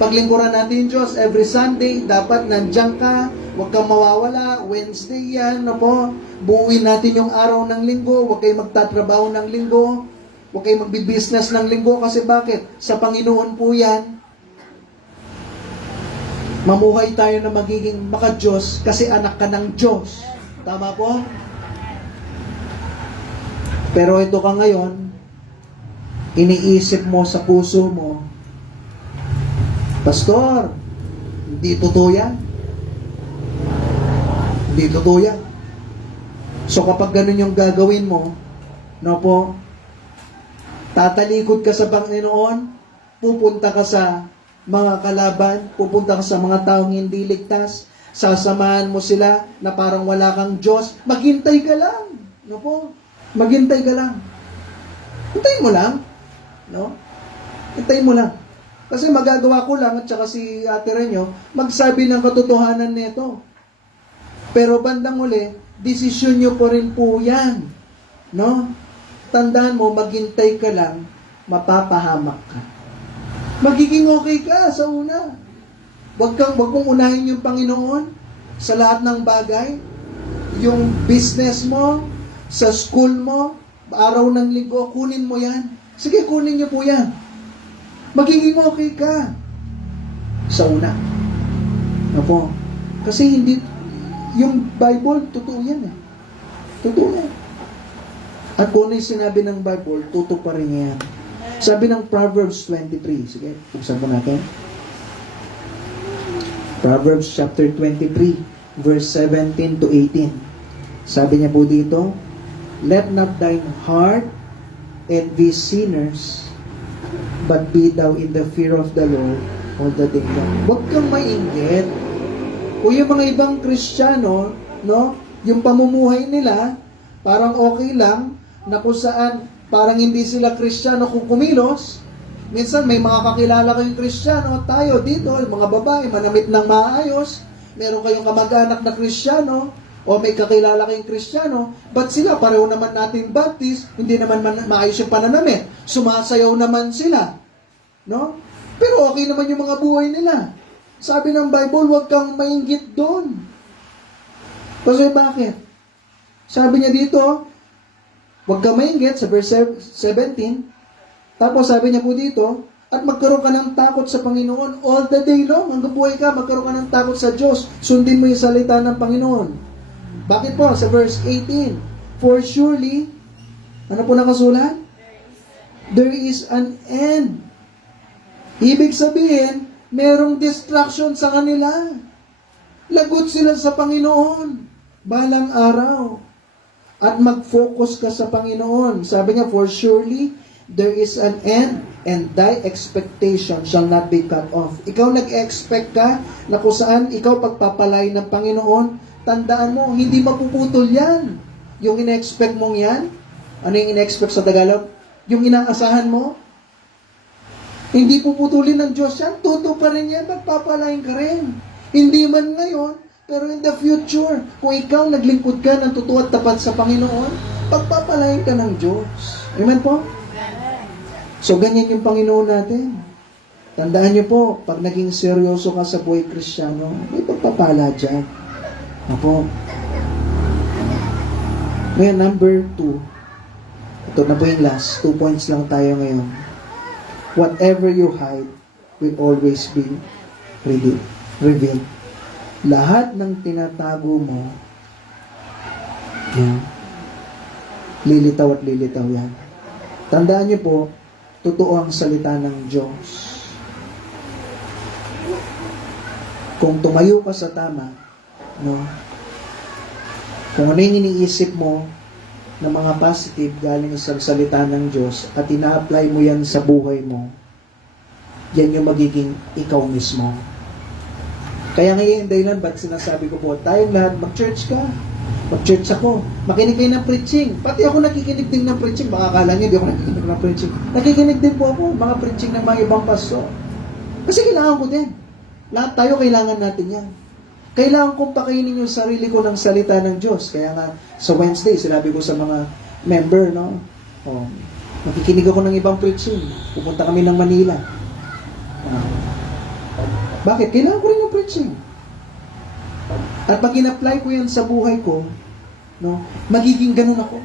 Paglingkuran natin Diyos every Sunday. Dapat nandiyan ka. Huwag kang mawawala. Wednesday yan. No po? Buuin natin yung araw ng linggo. Huwag kayong magtatrabaho ng linggo. Huwag kayong magbi-business ng linggo. Kasi bakit? Sa Panginoon po yan. Mamuhay tayo na magiging maka-Diyos kasi anak ka ng Diyos. Tama po? Pero ito ka ngayon, iniisip mo sa puso mo, Pastor, hindi totoo yan. Hindi totoo yan. So kapag ganun yung gagawin mo, no po, tatalikod ka sa Panginoon, pupunta ka sa mga kalaban, pupunta ka sa mga taong hindi ligtas, sasamahan mo sila na parang wala kang Diyos, maghintay ka lang. No po? Maghintay ka lang. Hintayin mo lang. No? Hintayin mo lang. Kasi magagawa ko lang, at saka si Ate Renyo, magsabi ng katotohanan nito. Pero bandang uli, desisyon nyo po rin po yan. No? Tandaan mo, maghintay ka lang, mapapahamak ka. Magiging okay ka sa una. Wag mong unahin yung Panginoon sa lahat ng bagay. Yung business mo, sa school mo, araw ng linggo, kunin mo yan. Sige, kunin niyo po yan. Magiging okay ka sa una. Opo. Kasi hindi, yung Bible, totoo yan eh. Totoo yan. At kung ano yung sinabi ng Bible, totoo pa rin yan. Sabi ng Proverbs 23. Sige, buksan po natin. Proverbs chapter 23, verse 17 to 18. Sabi niya po dito, let not thine heart envy sinners, but be thou in the fear of the Lord all the day long. Huwag kang mainggit. O yung mga ibang Kristiyano, no, yung pamumuhay nila, parang okay lang, na kung saan parang hindi sila Kristiyano kung kumilos. Minsan may mga kakilala kayong Kristiyano, tayo dito, yung mga babae, manamit ng maayos, meron kayong kamag-anak na Kristiyano, o may kakilala kayong Kristiyano, but sila, pareho naman natin Baptist, hindi naman maayos yung pananamit, sumasayaw naman sila. No? Pero okay naman yung mga buhay nila. Sabi ng Bible, huwag kang mainggit doon. Kasi bakit? Sabi niya dito, huwag kang mainggit sa verse 17. Tapos sabi niya po dito, at magkaroon ka ng takot sa Panginoon all the day long. Hanggang buhay ka, magkaroon ka ng takot sa Diyos. Sundin mo yung salita ng Panginoon. Bakit po? Sa verse 18, for surely, ano po nakasulat? There is an end. Ibig sabihin, merong distraction sa kanila. Lagot sila sa Panginoon. Balang araw. At mag-focus ka sa Panginoon. Sabi niya, for surely, there is an end, and thy expectation shall not be cut off. Ikaw nag-expect ka na kung saan ikaw pagpapalay ng Panginoon, tandaan mo, hindi mapuputol yan. Yung ina-expect mong yan, ano yung ina-expect sa Tagalog? Yung inaasahan mo, hindi puputulin ng Diyos yan, tuto pa rin yan, magpapalain ka rin. Hindi man ngayon, pero in the future, kung ikaw naglingkod ka ng totoo at tapat sa Panginoon, pagpapalain ka ng Diyos. Amen po? So, ganyan yung Panginoon natin. Tandaan niyo po, pag naging seryoso ka sa buhay Kristiyano, may pagpapala dyan. Ako. Ngayon, number 2. Ito na po yung last. 2 points lang tayo ngayon. Whatever you hide will always be revealed. Lahat ng tinatago mo, yan, lilitaw at lilitaw yan. Tandaan niyo po, totoo ang salita ng Diyos. Kung tumayo ka sa tama, no? Kung ano yung iniisip mo na mga positive galing sa salita ng Diyos at ina-apply mo yan sa buhay mo, yan yung magiging ikaw mismo. Kaya ngayon dahilan, ba't sinasabi ko po, tayong lahat mag-church ka. Mag-church ako. Makinig kayo ng preaching. Pati ako nakikinig din ng preaching. Baka akala niyo, di ako nakikinig ng preaching. Nakikinig din po ako, mga preaching ng mga ibang pastor. Kasi kailangan ko din. Lahat tayo kailangan natin yan. Kailangan kong pakainin yung sarili ko ng salita ng Diyos. Kaya nga, sa Wednesday, sinabi ko sa mga member, no? Oh, nakikinig ako ng ibang preaching. Pupunta kami ng Manila. Bakit? Kailangan ko rin ng preaching. At pag in-apply ko yan sa buhay ko, no, magiging ganun ako.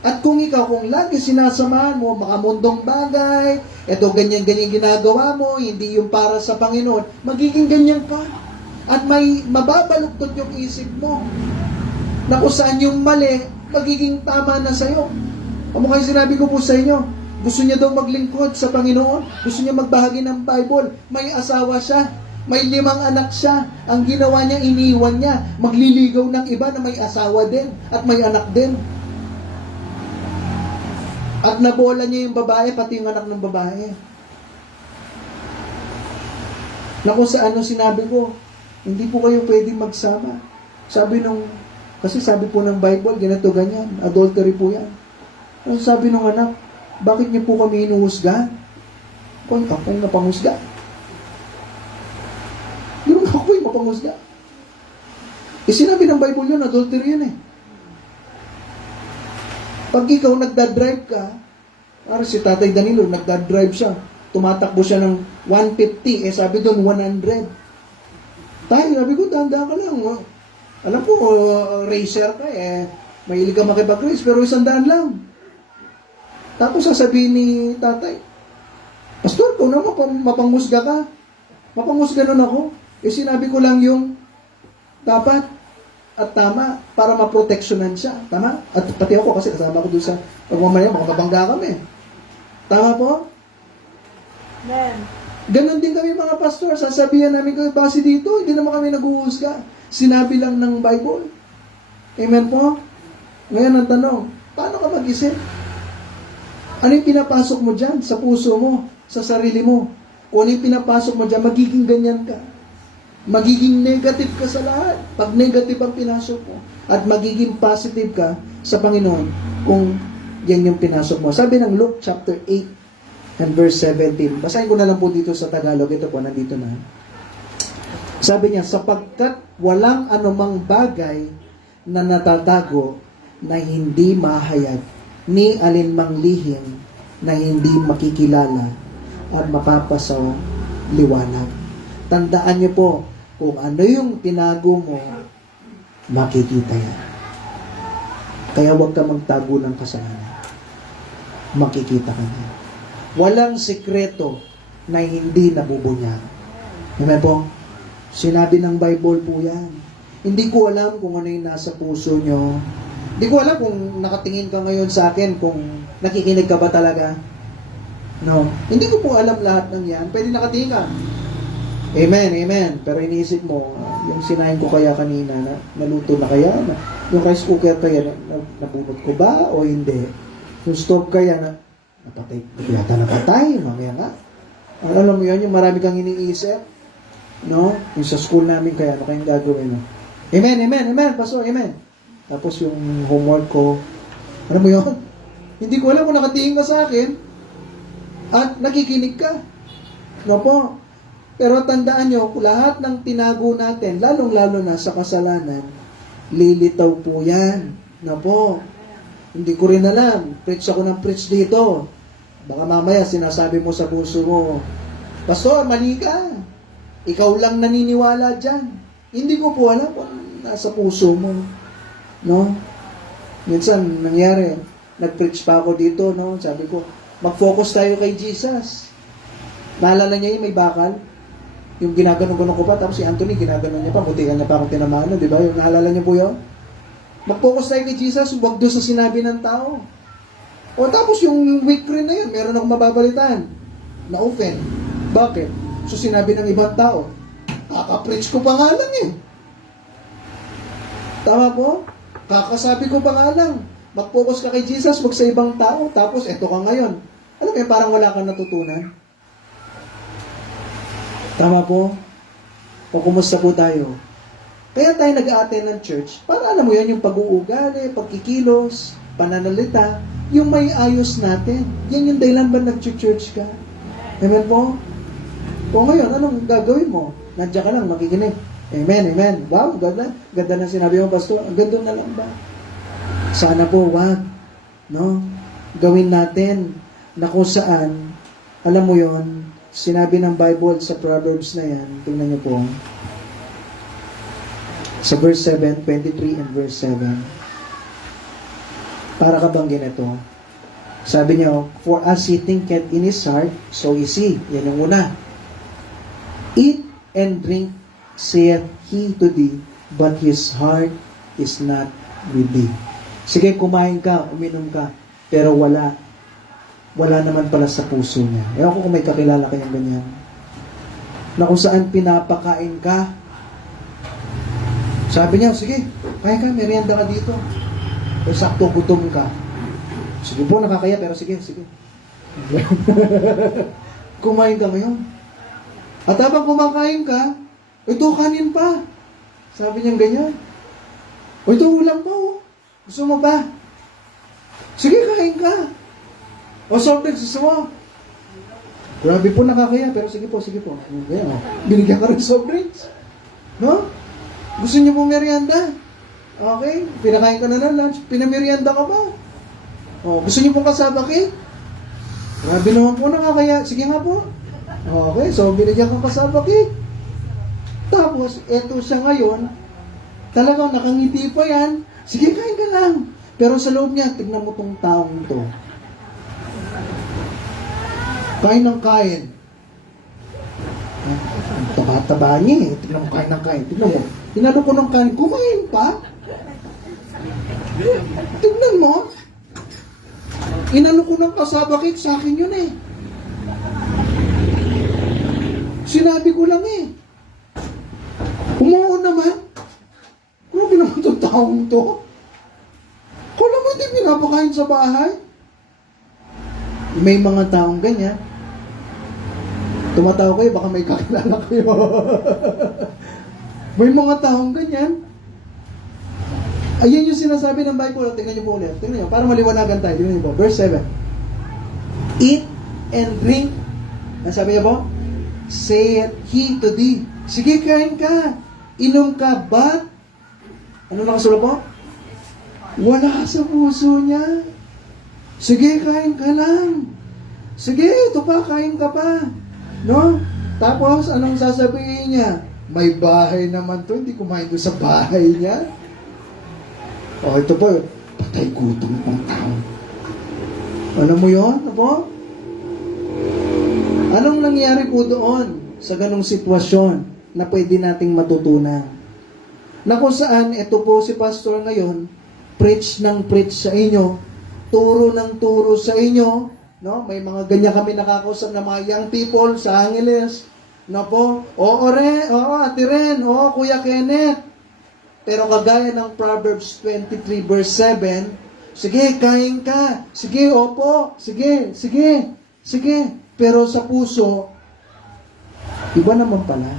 At kung ikaw, kung lagi sinasamahan mo, mga mundong bagay, eto ganyan-ganyan ginagawa mo, hindi yung para sa Panginoon, magiging ganyan ka. At may mababaluktot yung isip mo, na kung saan yung mali, magiging tama na sa'yo. Kamukha yung sinabi ko po sa inyo, gusto niya daw maglingkod sa Panginoon, gusto niya magbahagi ng Bible, may asawa siya, may 5 anak siya. Ang ginawa niya, iniwan niya. Magliligaw ng iba na may asawa din at may anak din. At nabola niya yung babae, pati yung anak ng babae. Na kung sa ano sinabi ko, hindi po kayo pwedeng magsama. Kasi sabi po ng Bible, ganito ganyan, adultery po yan. Ano sabi ng anak, bakit niyo po kami inuhusgahan? Kung akong napangusga. Ako yung mapangusga. Sinabi ng Bible yun, adultery yun eh. Pag ikaw nagdadrive ka, para si Tatay Danilo, nagdadrive siya, tumatakbo siya ng 150, sabi doon 100. Tayo, sabi ko, tanda ka lang. Alam ko, racer ka mahilig ka makipag-race, pero 100 lang. Tapos sasabihin ni Tatay, Pastor, kung naman mapangusga ka, mapangusga nun ako. Sinabi ko lang yung dapat at tama para maproteksyonan siya. Tama? At pati ako kasi kasama ko doon sa pagmamaya, makabangga kami. Tama po? Amen. Ganon din kami mga pastor. Sasabihan namin kayo, base dito, hindi naman kami nag-uusga. Sinabi lang ng Bible. Amen po? Ngayon ang tanong, paano ka mag-isip? Ano yung pinapasok mo dyan sa puso mo, sa sarili mo? Kung ano yung pinapasok mo dyan, magiging ganyan ka. Magiging negative ka sa lahat. Pag negative ang pinasok mo. At magiging positive ka sa Panginoon kung yan yung pinasok mo. Sabi ng Luke chapter 8 and verse 17. Basahin ko na lang po dito sa Tagalog. Ito po, nandito na. Sabi niya, sapagkat walang anumang bagay na natatago na hindi mahayag, ni alinmang lihim na hindi makikilala at mapapasaw liwanag. Tandaan niyo po, kung ano yung tinago mo, makikita yan. Kaya huwag ka magtago ng kasalanan. Makikita ka niya. Walang sikreto na hindi nabubunyag. Amen po? Sinabi ng Bible po yan. Hindi ko alam kung ano yung nasa puso nyo. Hindi ko alam kung nakatingin ka ngayon sa akin, kung nakikinig ka ba talaga. No. Hindi ko po alam lahat ng yan. Pwede nakatingin ka. Amen, amen. Pero iniisip mo, yung sinayin ko kaya kanina, naluto na kaya? Yung rice cooker kaya, nabunot ko ba o hindi? Yung stove kaya, napatay, yata napatay, mamaya nga. Alam mo yun, yung marami kang iniisip. No? Yung sa school namin kaya, ano kayong gagawin? No? Amen, amen, amen, Pastor, amen. Tapos yung homework ko, alam mo yun? Hindi ko alam kung nakatingin ka sa akin at nakikinig ka. No po? Pero tandaan nyo, lahat ng tinago natin, lalong-lalo na sa kasalanan, lilitaw po yan. No po? Hindi ko rin alam. Preach ako ng preach dito. Baka mamaya sinasabi mo sa puso mo, Pastor, mali ka. Ikaw lang naniniwala dyan. Hindi ko po alam kung nasa puso mo. No? Minsan, nangyari, nag-preach pa ako dito, no? Sabi ko, mag-focus tayo kay Jesus. Naalala niya yung may bakal? Yung ginaganon-ganon ko pa, tapos si Anthony, ginaganon niya pa, mutihan niya pa akong tinamaan, di ba? Yung naalala niyo po yun? Mag-focus tayo kay Jesus, huwag doon sa sinabi ng tao. O tapos yung week rin na yun, meron akong mababalitaan. Na-open. Bakit? So sinabi ng ibang tao, kaka-preach ko pa nga lang eh. Tama po? Kakasabi ko pa nga lang, mag-focus ka kay Jesus, wag sa ibang tao, tapos eto ka ngayon. Alam mo, parang wala kang natutunan. Tama po? O kumusta po tayo? Kaya tayo nag-a-attend ng church para alam mo yan, yung pag-uugali, pagkikilos, pananalita, yung may ayos natin. Yan yung dahilan ba nag-church ka? Amen po? O ngayon, anong gagawin mo? Nandiyan ka lang, makikinig. Amen, amen. Wow, ganda. Ganda na sinabi mo, Pastor. Ang ganda na lang ba? Sana po, wag. No? Gawin natin na kung saan, alam mo yon, sinabi ng Bible sa Proverbs na yan, tingnan niyo po, sa verse 7, 23 and verse 7, para ka bang ganito? Sabi niya, for as he thinketh in his heart, so is he. Yan yung una. Eat and drink, saith he to thee, but his heart is not with thee. Sige, kumain ka, uminom ka, pero wala naman pala sa puso niya. Ewan ko kung may kakilala kayong ganyan. Na kung saan pinapakain ka, sabi niya, sige, kaya ka, merienda ka dito. O sakto, gutom ka. Sige po, nakakaya, pero sige. Kumain ka ngayon. At habang kumakain ka, ito kanin pa. Sabi niya ganyan. O ito ulam pa, oh. Gusto mo ba? Sige, kain ka. O soft drinks, gusto mo? Grabe po, nakakaya, pero sige po. Ganyan, oh. Binigyan ka rin soft drinks. No? Gusto niyo po merienda? Okay, pinakain ka na ng lunch, pinamerienda ka ba? Oh, gusto niyo pong kasaba cake? Grabe naman po, nakakaya. Sige nga po. Okay, so binigyan ka kasaba cake. Tapos, eto siya ngayon, talagang nakangiti pa yan. Sige, kain ka lang. Pero sa loob niya, tignan mo tong taong to. Kain ng kain. Ang taba-taba niya eh. Tignan mo, kain ng kain. Tignan mo. Inalo ko ng kain. Kumain pa? Tignan mo. Inalo ko ng kasaba cake. Sa akin yun eh. Sinabi ko lang eh. Umuon naman. Grabe naman itong taong to. Kala mo hindi pinapakain sa bahay? May mga taong ganyan. Tumatawa kayo, baka may kakilala kayo. May mga taong ganyan. Ayun yung sinasabi ng Bible. Tingnan niyo po ulit. Tingnan niyo, para maliwanagan tayo. Tingnan niyo po. Verse 7. Eat and drink. Ang sabi niya po? Saith he to thee. Sige, kain ka. Inom ka, but ano nakasulat po? Wala sa puso niya. Sige, kain ka lang. Sige, ito pa, kain ka pa. No? Tapos, anong sasabihin niya? May bahay naman to, hindi kumain doon sa bahay niya. O, ito po, patay gutom ng tao. Alam mo yun? Ano po? Anong nangyari po doon sa ganong sitwasyon na pwede nating matutunan? Na kung saan, ito po si Pastor ngayon, preach ng preach sa inyo, turo ng turo sa inyo, no? May mga ganyan kami nakakausap na mga young people sa Angeles, no po? Oo, Ate Ren, oo, Kuya Kenneth. Pero kagaya ng Proverbs 23 verse 7, sige, kain ka. Sige, opo. Sige. Pero sa puso, iba naman pala.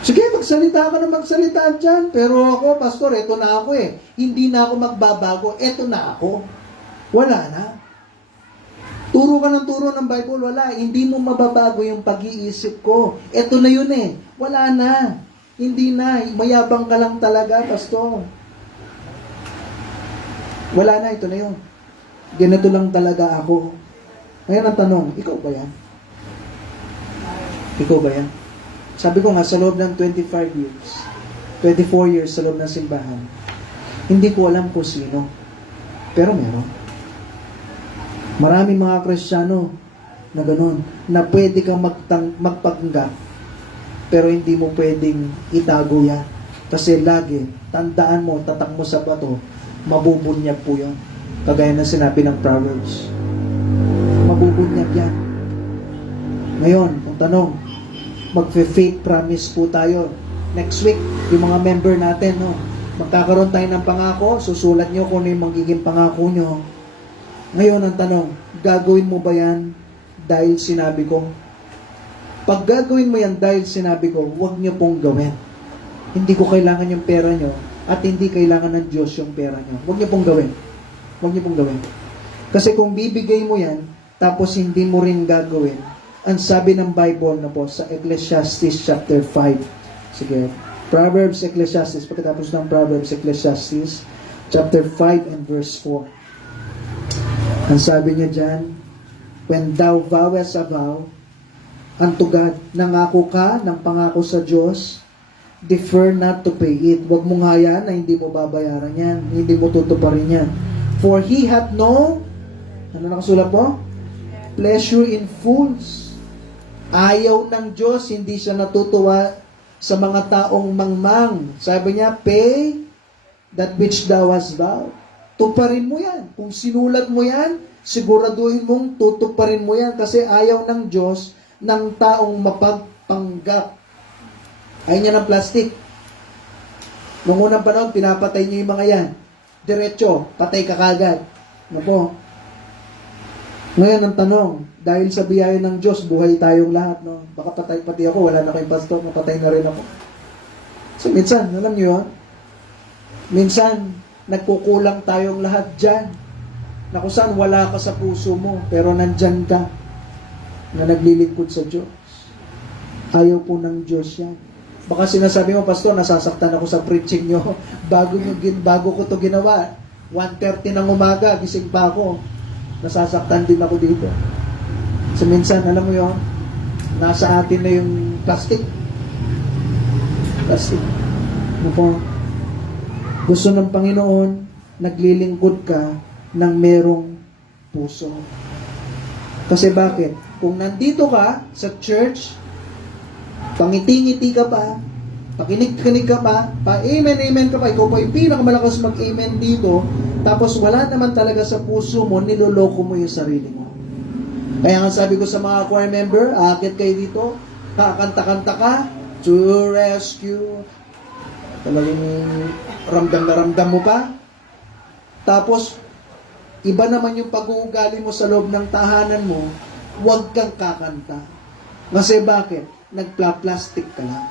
Sige, magsalita ka na magsalita dyan. Pero ako, Pastor, eto na ako eh. Hindi na ako magbabago. Eto na ako. Wala na. Turo ka ng turo ng Bible, wala. Hindi mo mababago yung pag-iisip ko. Eto na yun eh. Wala na. Hindi na. Mayabang ka lang talaga, Pastor. Wala na. Ito na yun. Ganito lang talaga ako. Ngayon ang tanong, ikaw ba yan? Ikaw ba yan? Sabi ko nga, sa loob ng 24 years sa loob ng simbahan, hindi ko alam kung sino. Pero meron. Maraming mga Kristiyano na ganun, na pwede kang magpanggap, pero hindi mo pwedeng itago yan. Kasi lagi, tandaan mo, tatak mo sa bato, mabubunyag po yan. Kagaya na sinabi ng Proverbs. Mabubunyag yan. Ngayon, ang tanong, magfe-fake promise po tayo. Next week, yung mga member natin, no, magkakaroon tayo ng pangako, susulat nyo kung ano yung magiging pangako nyo. Ngayon, ang tanong, gagawin mo ba yan dahil sinabi ko? Pag gagawin mo yan dahil sinabi ko, huwag niyo pong gawin. Hindi ko kailangan yung pera nyo at hindi kailangan ng Diyos yung pera nyo. Huwag niyo pong gawin. Huwag niyo pong gawin. Kasi kung bibigay mo yan, tapos hindi mo rin gagawin, ang sabi ng Bible na po sa Ecclesiastes chapter 5. Sige, Proverbs, Ecclesiastes, pagkatapos ng Proverbs, Ecclesiastes chapter 5 and verse 4. Ang sabi niya dyan, when thou vowest a vow unto God, nangako ka ng pangako sa Diyos, defer not to pay it. Huwag mo nga yan na hindi mo babayaran yan, hindi mo tutuparin yan. For he hath no, ano nakasulat po? Pleasure in fools. Ayaw ng Diyos, hindi siya natutuwa sa mga taong mangmang. Sabi niya, pay that which thou hast vowed. Tuparin mo yan. Kung sinulat mo yan, siguraduhin mong tutuparin mo yan kasi ayaw ng Diyos ng taong mapagpanggap. Ayaw niya ng plastic. Noong unang panahon, pinapatay niya yung mga yan. Diretso, patay ka kagad. Ano po? Ngayon ang tanong, dahil sa biyaya ng Diyos, buhay tayong lahat. No? Baka patay pati ako, wala na kayong pastor, mapatay na rin ako. So minsan, alam niyo yun? Minsan, nagkukulang tayong lahat dyan. Na kung saan wala ka sa puso mo, pero nandyan ka na naglilingkod sa Diyos. Ayaw po ng Diyos yan. Baka sinasabi mo, Pastor, nasasaktan ako sa preaching nyo. Bago ko to ginawa, 1:30 ng umaga, gising pa ako. Nasasaktan din ako dito. So minsan, alam mo yun, nasa atin na yung plastic. Plastic. Ano po? Gusto ng Panginoon, naglilingkod ka ng merong puso. Kasi bakit? Kung nandito ka sa church, pangiti-ngiti ka pa, pakinig-kinig ka pa, pa-amen-amen ka pa, ikaw pa yung pinakamalakas mag-amen dito, tapos wala naman talaga sa puso mo, niloloko mo yung sarili mo. Kaya nga sabi ko sa mga choir member, aakit kayo dito, kakanta-kanta ka, to rescue, talagang ramdam na ramdam mo pa. Tapos, iba naman yung pag-uugali mo sa loob ng tahanan mo, huwag kang kakanta. Kasi bakit? Nagpla-plastic ka lang.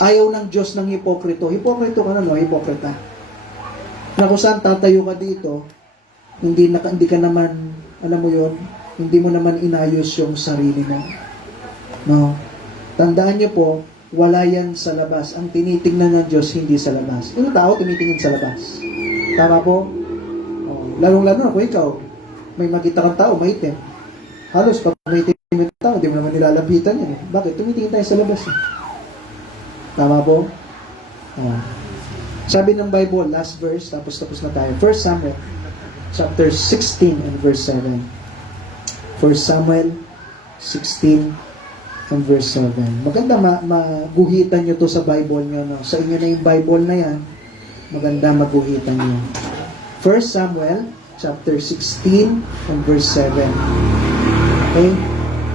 Ayaw ng Diyos ng hipokrito. Hipokrito ka na, no? Hipokrita. Na kung saan tatayo ka dito, hindi ka naman, alam mo yon, hindi mo naman inayos yung sarili mo. No? Tandaan niyo po, wala yan sa labas. Ang tinitingnan ng Diyos, hindi sa labas. Yung tao, tinitingin sa labas. Tama po? Oh, lalong-lalo kung ikaw, may makita kang tao, maitim. Halos, pag maitim yung tao, di mo naman nilalapitan yan. Bakit? Tumitingin tayo sa labas. Tama po? Oh. Sabi ng Bible, last verse, tapos na tayo. 1 Samuel, chapter 16 and verse 7. 1 Samuel 16 and verse 7. Maganda maguhitan nyo to sa Bible nyo. No? Sa inyo na yung Bible na yan, maganda maguhitan nyo. 1 Samuel chapter 16 and verse 7. Okay?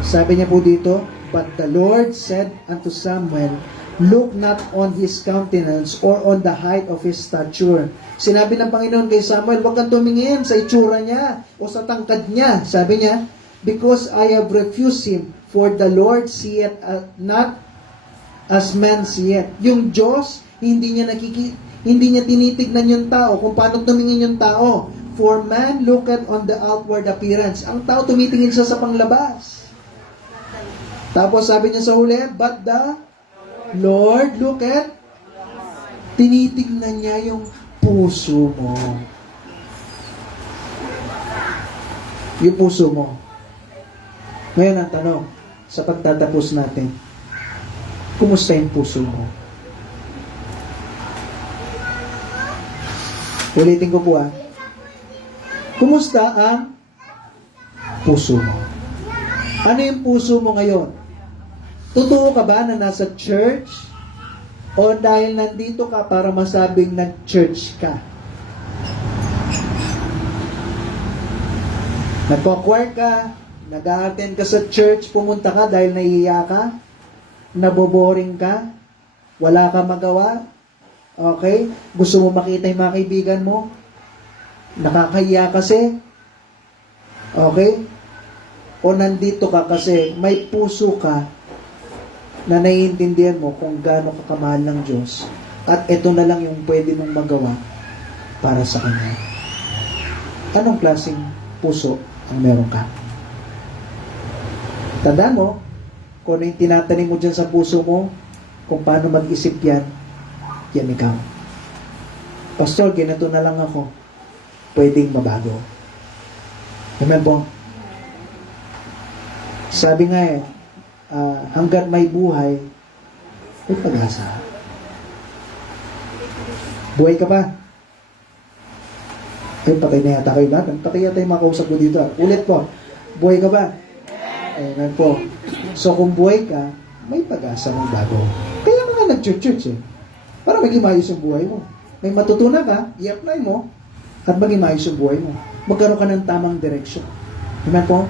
Sabi niya po dito, but the Lord said unto Samuel, look not on his countenance or on the height of his stature. Sinabi ng Panginoon kay Samuel, huwag kang tumingin sa itsura niya o sa tangkad niya. Sabi niya, because I have refused him, for the Lord seeth not as man seeth. Yung Diyos, hindi niya tinitignan yung tao kung paano tumingin yung tao. For man looketh on the outward appearance. Ang tao tumitingin siya sa panglabas. Tapos sabi niya sa huli, but the Lord looketh, tinitignan niya yung puso mo. Yung puso mo. Ngayon ang tanong, sa pagtatapos natin, kumusta yung puso mo? Ulitin ko po kumusta ang puso mo? Ano yung puso mo ngayon? Totoo ka ba na nasa church? O dahil nandito ka para masabing nag-church ka? Nagko-choir ka, nag-a-attend ka sa church, pumunta ka dahil nahihiya ka, naboboring ka, wala ka magawa, okay? Gusto mo makita yung mga kaibigan mo, nakakahiya kasi, okay? O nandito ka kasi may puso ka na naiintindihan mo kung gaano ka kamahal ng Diyos at ito na lang yung pwede mong magawa para sa Kanya. Anong klaseng puso ang meron ka? Tandaan mo, kung ano yung tinatanim mo dyan sa puso mo, kung paano mag-isip yan, yan ikaw. Pastor, ganito na lang ako. Pwedeng mabago. Amen po? Sabi nga hanggat may buhay, may pag-asa. Buhay ka pa? Ay, patay na yata kayo lahat. Patay yata yung makausap ko dito. Ulit po. Buhay ka ba? Amen po. So, kung buhay ka, may pag-asa ng bago. Kaya mga nag-church eh. Para maging maayos yung buhay mo. May matutunan ka, i-apply mo, at maging maayos yung buhay mo. Magkaroon ka ng tamang direksyon. Amen po?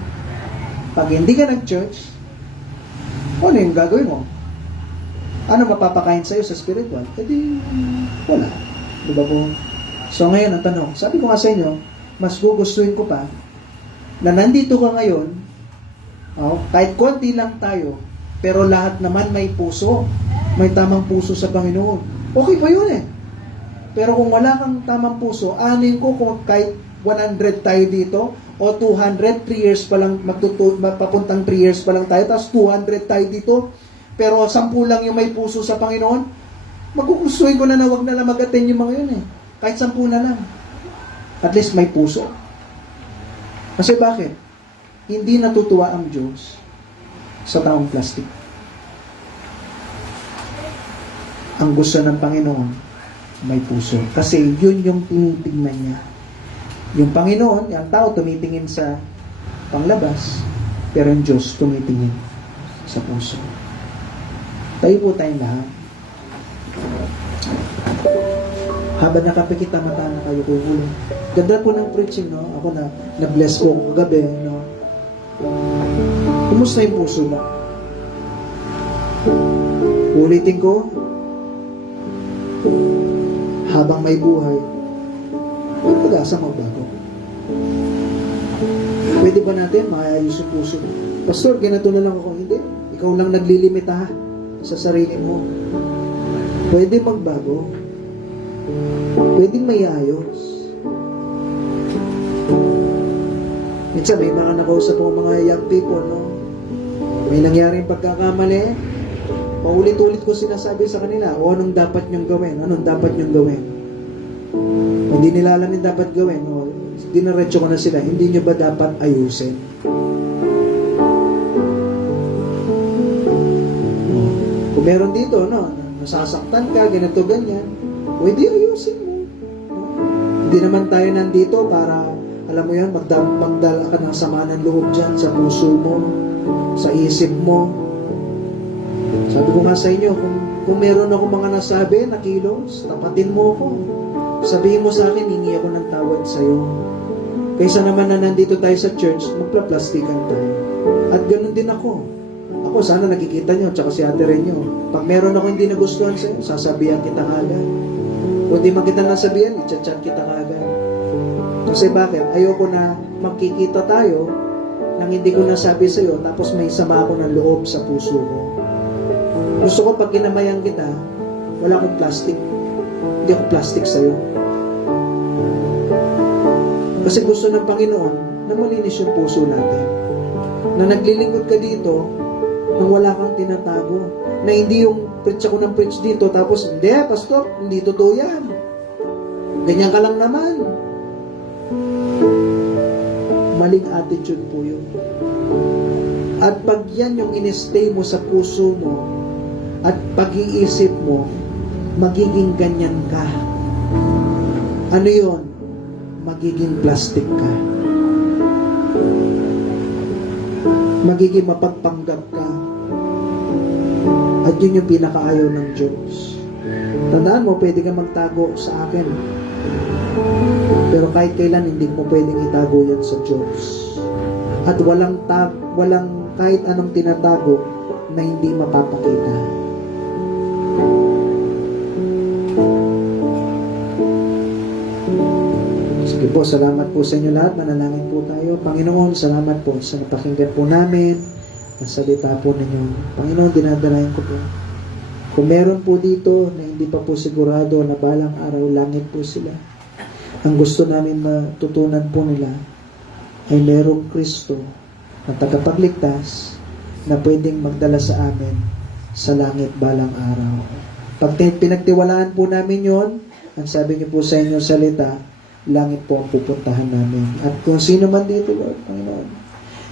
Pag hindi ka nag-church, ano yung gagawin mo? Ano mapapakain sa'yo sa spiritual? E di, wala. Diba po? So ngayon, ang tanong, sabi ko nga sa inyo, mas gugustuhin ko pa na nandito ka ngayon, kahit konti lang tayo, pero lahat naman may puso. May tamang puso sa Panginoon. Okay pa yun eh. Pero kung wala kang tamang puso, anin ko kung kahit 100 tayo dito, o 200, 3 years pa lang, papuntang 3 years pa lang tayo, tapos 200 tayo dito, pero 10 lang yung may puso sa Panginoon, magugustuhin ko na wag na lang mag-attend yung mga yun eh. Kahit 10 na lang. At least may puso. Kasi bakit? Hindi natutuwa ang Diyos sa taong plastic. Ang gusto ng Panginoon, may puso. Kasi yun yung tinitingnan niya. Yung Panginoon, yung tao tumitingin sa panglabas, pero yung Diyos tumitingin sa puso. Tayo po tayong lahat. Habang nakapikit ang mata na kayo kukulong. Ganda po ng preaching, no? Ako na-bless ko kagabi, no? Kumusta yung puso mo? Ulitin ko, habang may buhay, may pag-asa magbago. Pwede ba natin maayos yung puso mo? Pastor, ganito na lang ako. Hindi. Ikaw lang naglilimita sa sarili mo. Pwede magbago. Pwede mayayos. Minsan may mga nakausap ko mga young people, no? May nangyaring pagkakamali, paulit-ulit ko sinasabi sa kanila, anong dapat nyong gawin? Anong dapat nyong gawin? Hindi nila alam yung dapat gawin. No? Dinaretso ko na sila, hindi nyo ba dapat ayusin? Kung meron dito, no, nasasaktan ka, ganito, ganyan, pwede ayusin mo. Hindi naman tayo nandito para, alam mo yan, magdala ka ng sama ng loob dyan sa puso mo, sa isip mo. Sabi ko nga sa inyo, kung meron ako mga nasabi na kilos, tapatin mo ako. Sabihin mo sa akin, hingi ako ng tawad sa'yo. Kaysa naman na nandito tayo sa church, magplaplastikan tayo. At ganoon din ako. Ako, sana nakikita nyo, tsaka si ate rin nyo. Pag meron ako hindi nagustuhan sa'yo, sasabihan kita kagad. Kung di man kita nasabihan, i-chat kita kagad. Kasi bakit? Ayoko na magkikita tayo nang hindi ko nasabi sa'yo, tapos may sama ako ng loob sa puso ko. Gusto ko pag kinamayan kita, wala akong plastic. Hindi ako plastic sa'yo. Kasi gusto ng Panginoon na malinis yung puso natin. Na naglilingkod ka dito, nang wala kang tinatago. Na hindi yung preach ako ng preach dito, tapos, hindi, pastor, hindi totoo yan. Ganyan ka lang naman. Maling attitude po yun. At pag yan yung in-stay mo sa puso mo, at pag-iisip mo, magiging ganyan ka. Ano yun? Magiging plastic ka. Magiging mapagpanggap ka. At yun yung pinakaayaw ng Diyos. Tandaan mo, pwede ka magtago sa akin. Pero kahit kailan, hindi mo pwedeng itago yan sa Diyos. At walang kahit anong tinatago na hindi mapapakita. Sige po. po, salamat po sa inyo lahat. Manalangin po tayo. Panginoon, salamat po sa napakinggan po namin na salita po ninyo. Panginoon, dinadalayan ko po. Kung meron po dito na hindi pa po sigurado na balang araw langit po sila, ang gusto namin matutunan po nila ay merong Kristo na tagapagligtas na pwedeng magdala sa amin sa langit balang araw. Pag pinagtiwalaan po namin yon, ang sabi niyo po sa inyong salita, langit po ang pupuntahan namin. At kung sino man dito, Lord, Panginoon,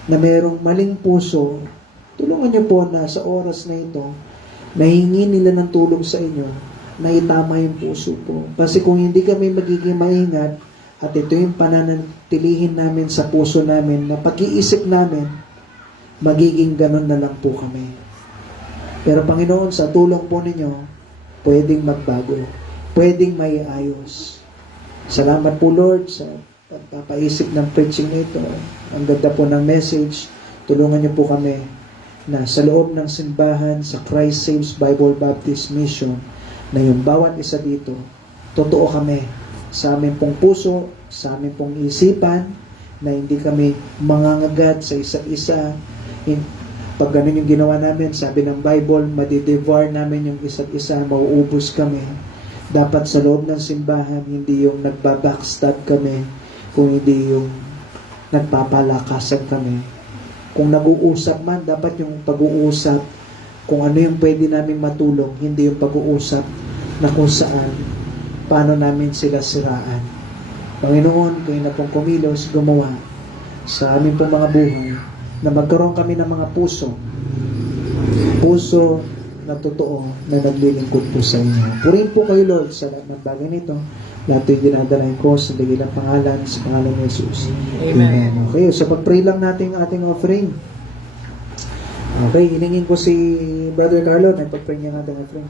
na merong maling puso, tulungan niyo po na sa oras na ito, nahingi nila ng tulong sa inyo, na itama yung puso po. Kasi kung hindi kami magiging maingat, at ito yung pananatilihin namin sa puso namin, na pag-iisip namin, magiging ganun na lang po kami. Pero Panginoon, sa tulong po ninyo, pwedeng magbago, pwedeng maiayos. Salamat po Lord sa pagpapaisip ng preaching nito. Ang ganda po ng message. Tulungan niyo po kami na sa loob ng simbahan sa Christ Saves Bible Baptist Mission na yung bawat isa dito, totoo kami sa aming pong puso, sa aming pong isipan, na hindi kami mangangagat sa isa't isa. Pag ganun yung ginawa namin, sabi ng Bible, madidevour namin yung isa't isa, mauubos kami. Dapat sa loob ng simbahan, hindi yung nagbabackstab kami, kung hindi yung nagpapalakasan kami. Kung nag-uusap man, dapat yung pag-uusap, kung ano yung pwede namin matulong, hindi yung pag-uusap na kung saan, paano namin sila siraan. Panginoon, kayo na pong kumilos, gumawa sa aming pong mga buhay, na magkaroon kami ng mga puso na totoo na naglilingkod po sa inyo. Purihin po kayo, Lord, sa lahat ng bagay nito. Lahat yung dinadalahin ko sa dakilang pangalan, sa pangalan ni Jesus. Amen. Okay, so pag-pray lang natin ang ating offering. Okay, hiningin ko si Brother Carlo, nagpag-pray niya ang ating offering.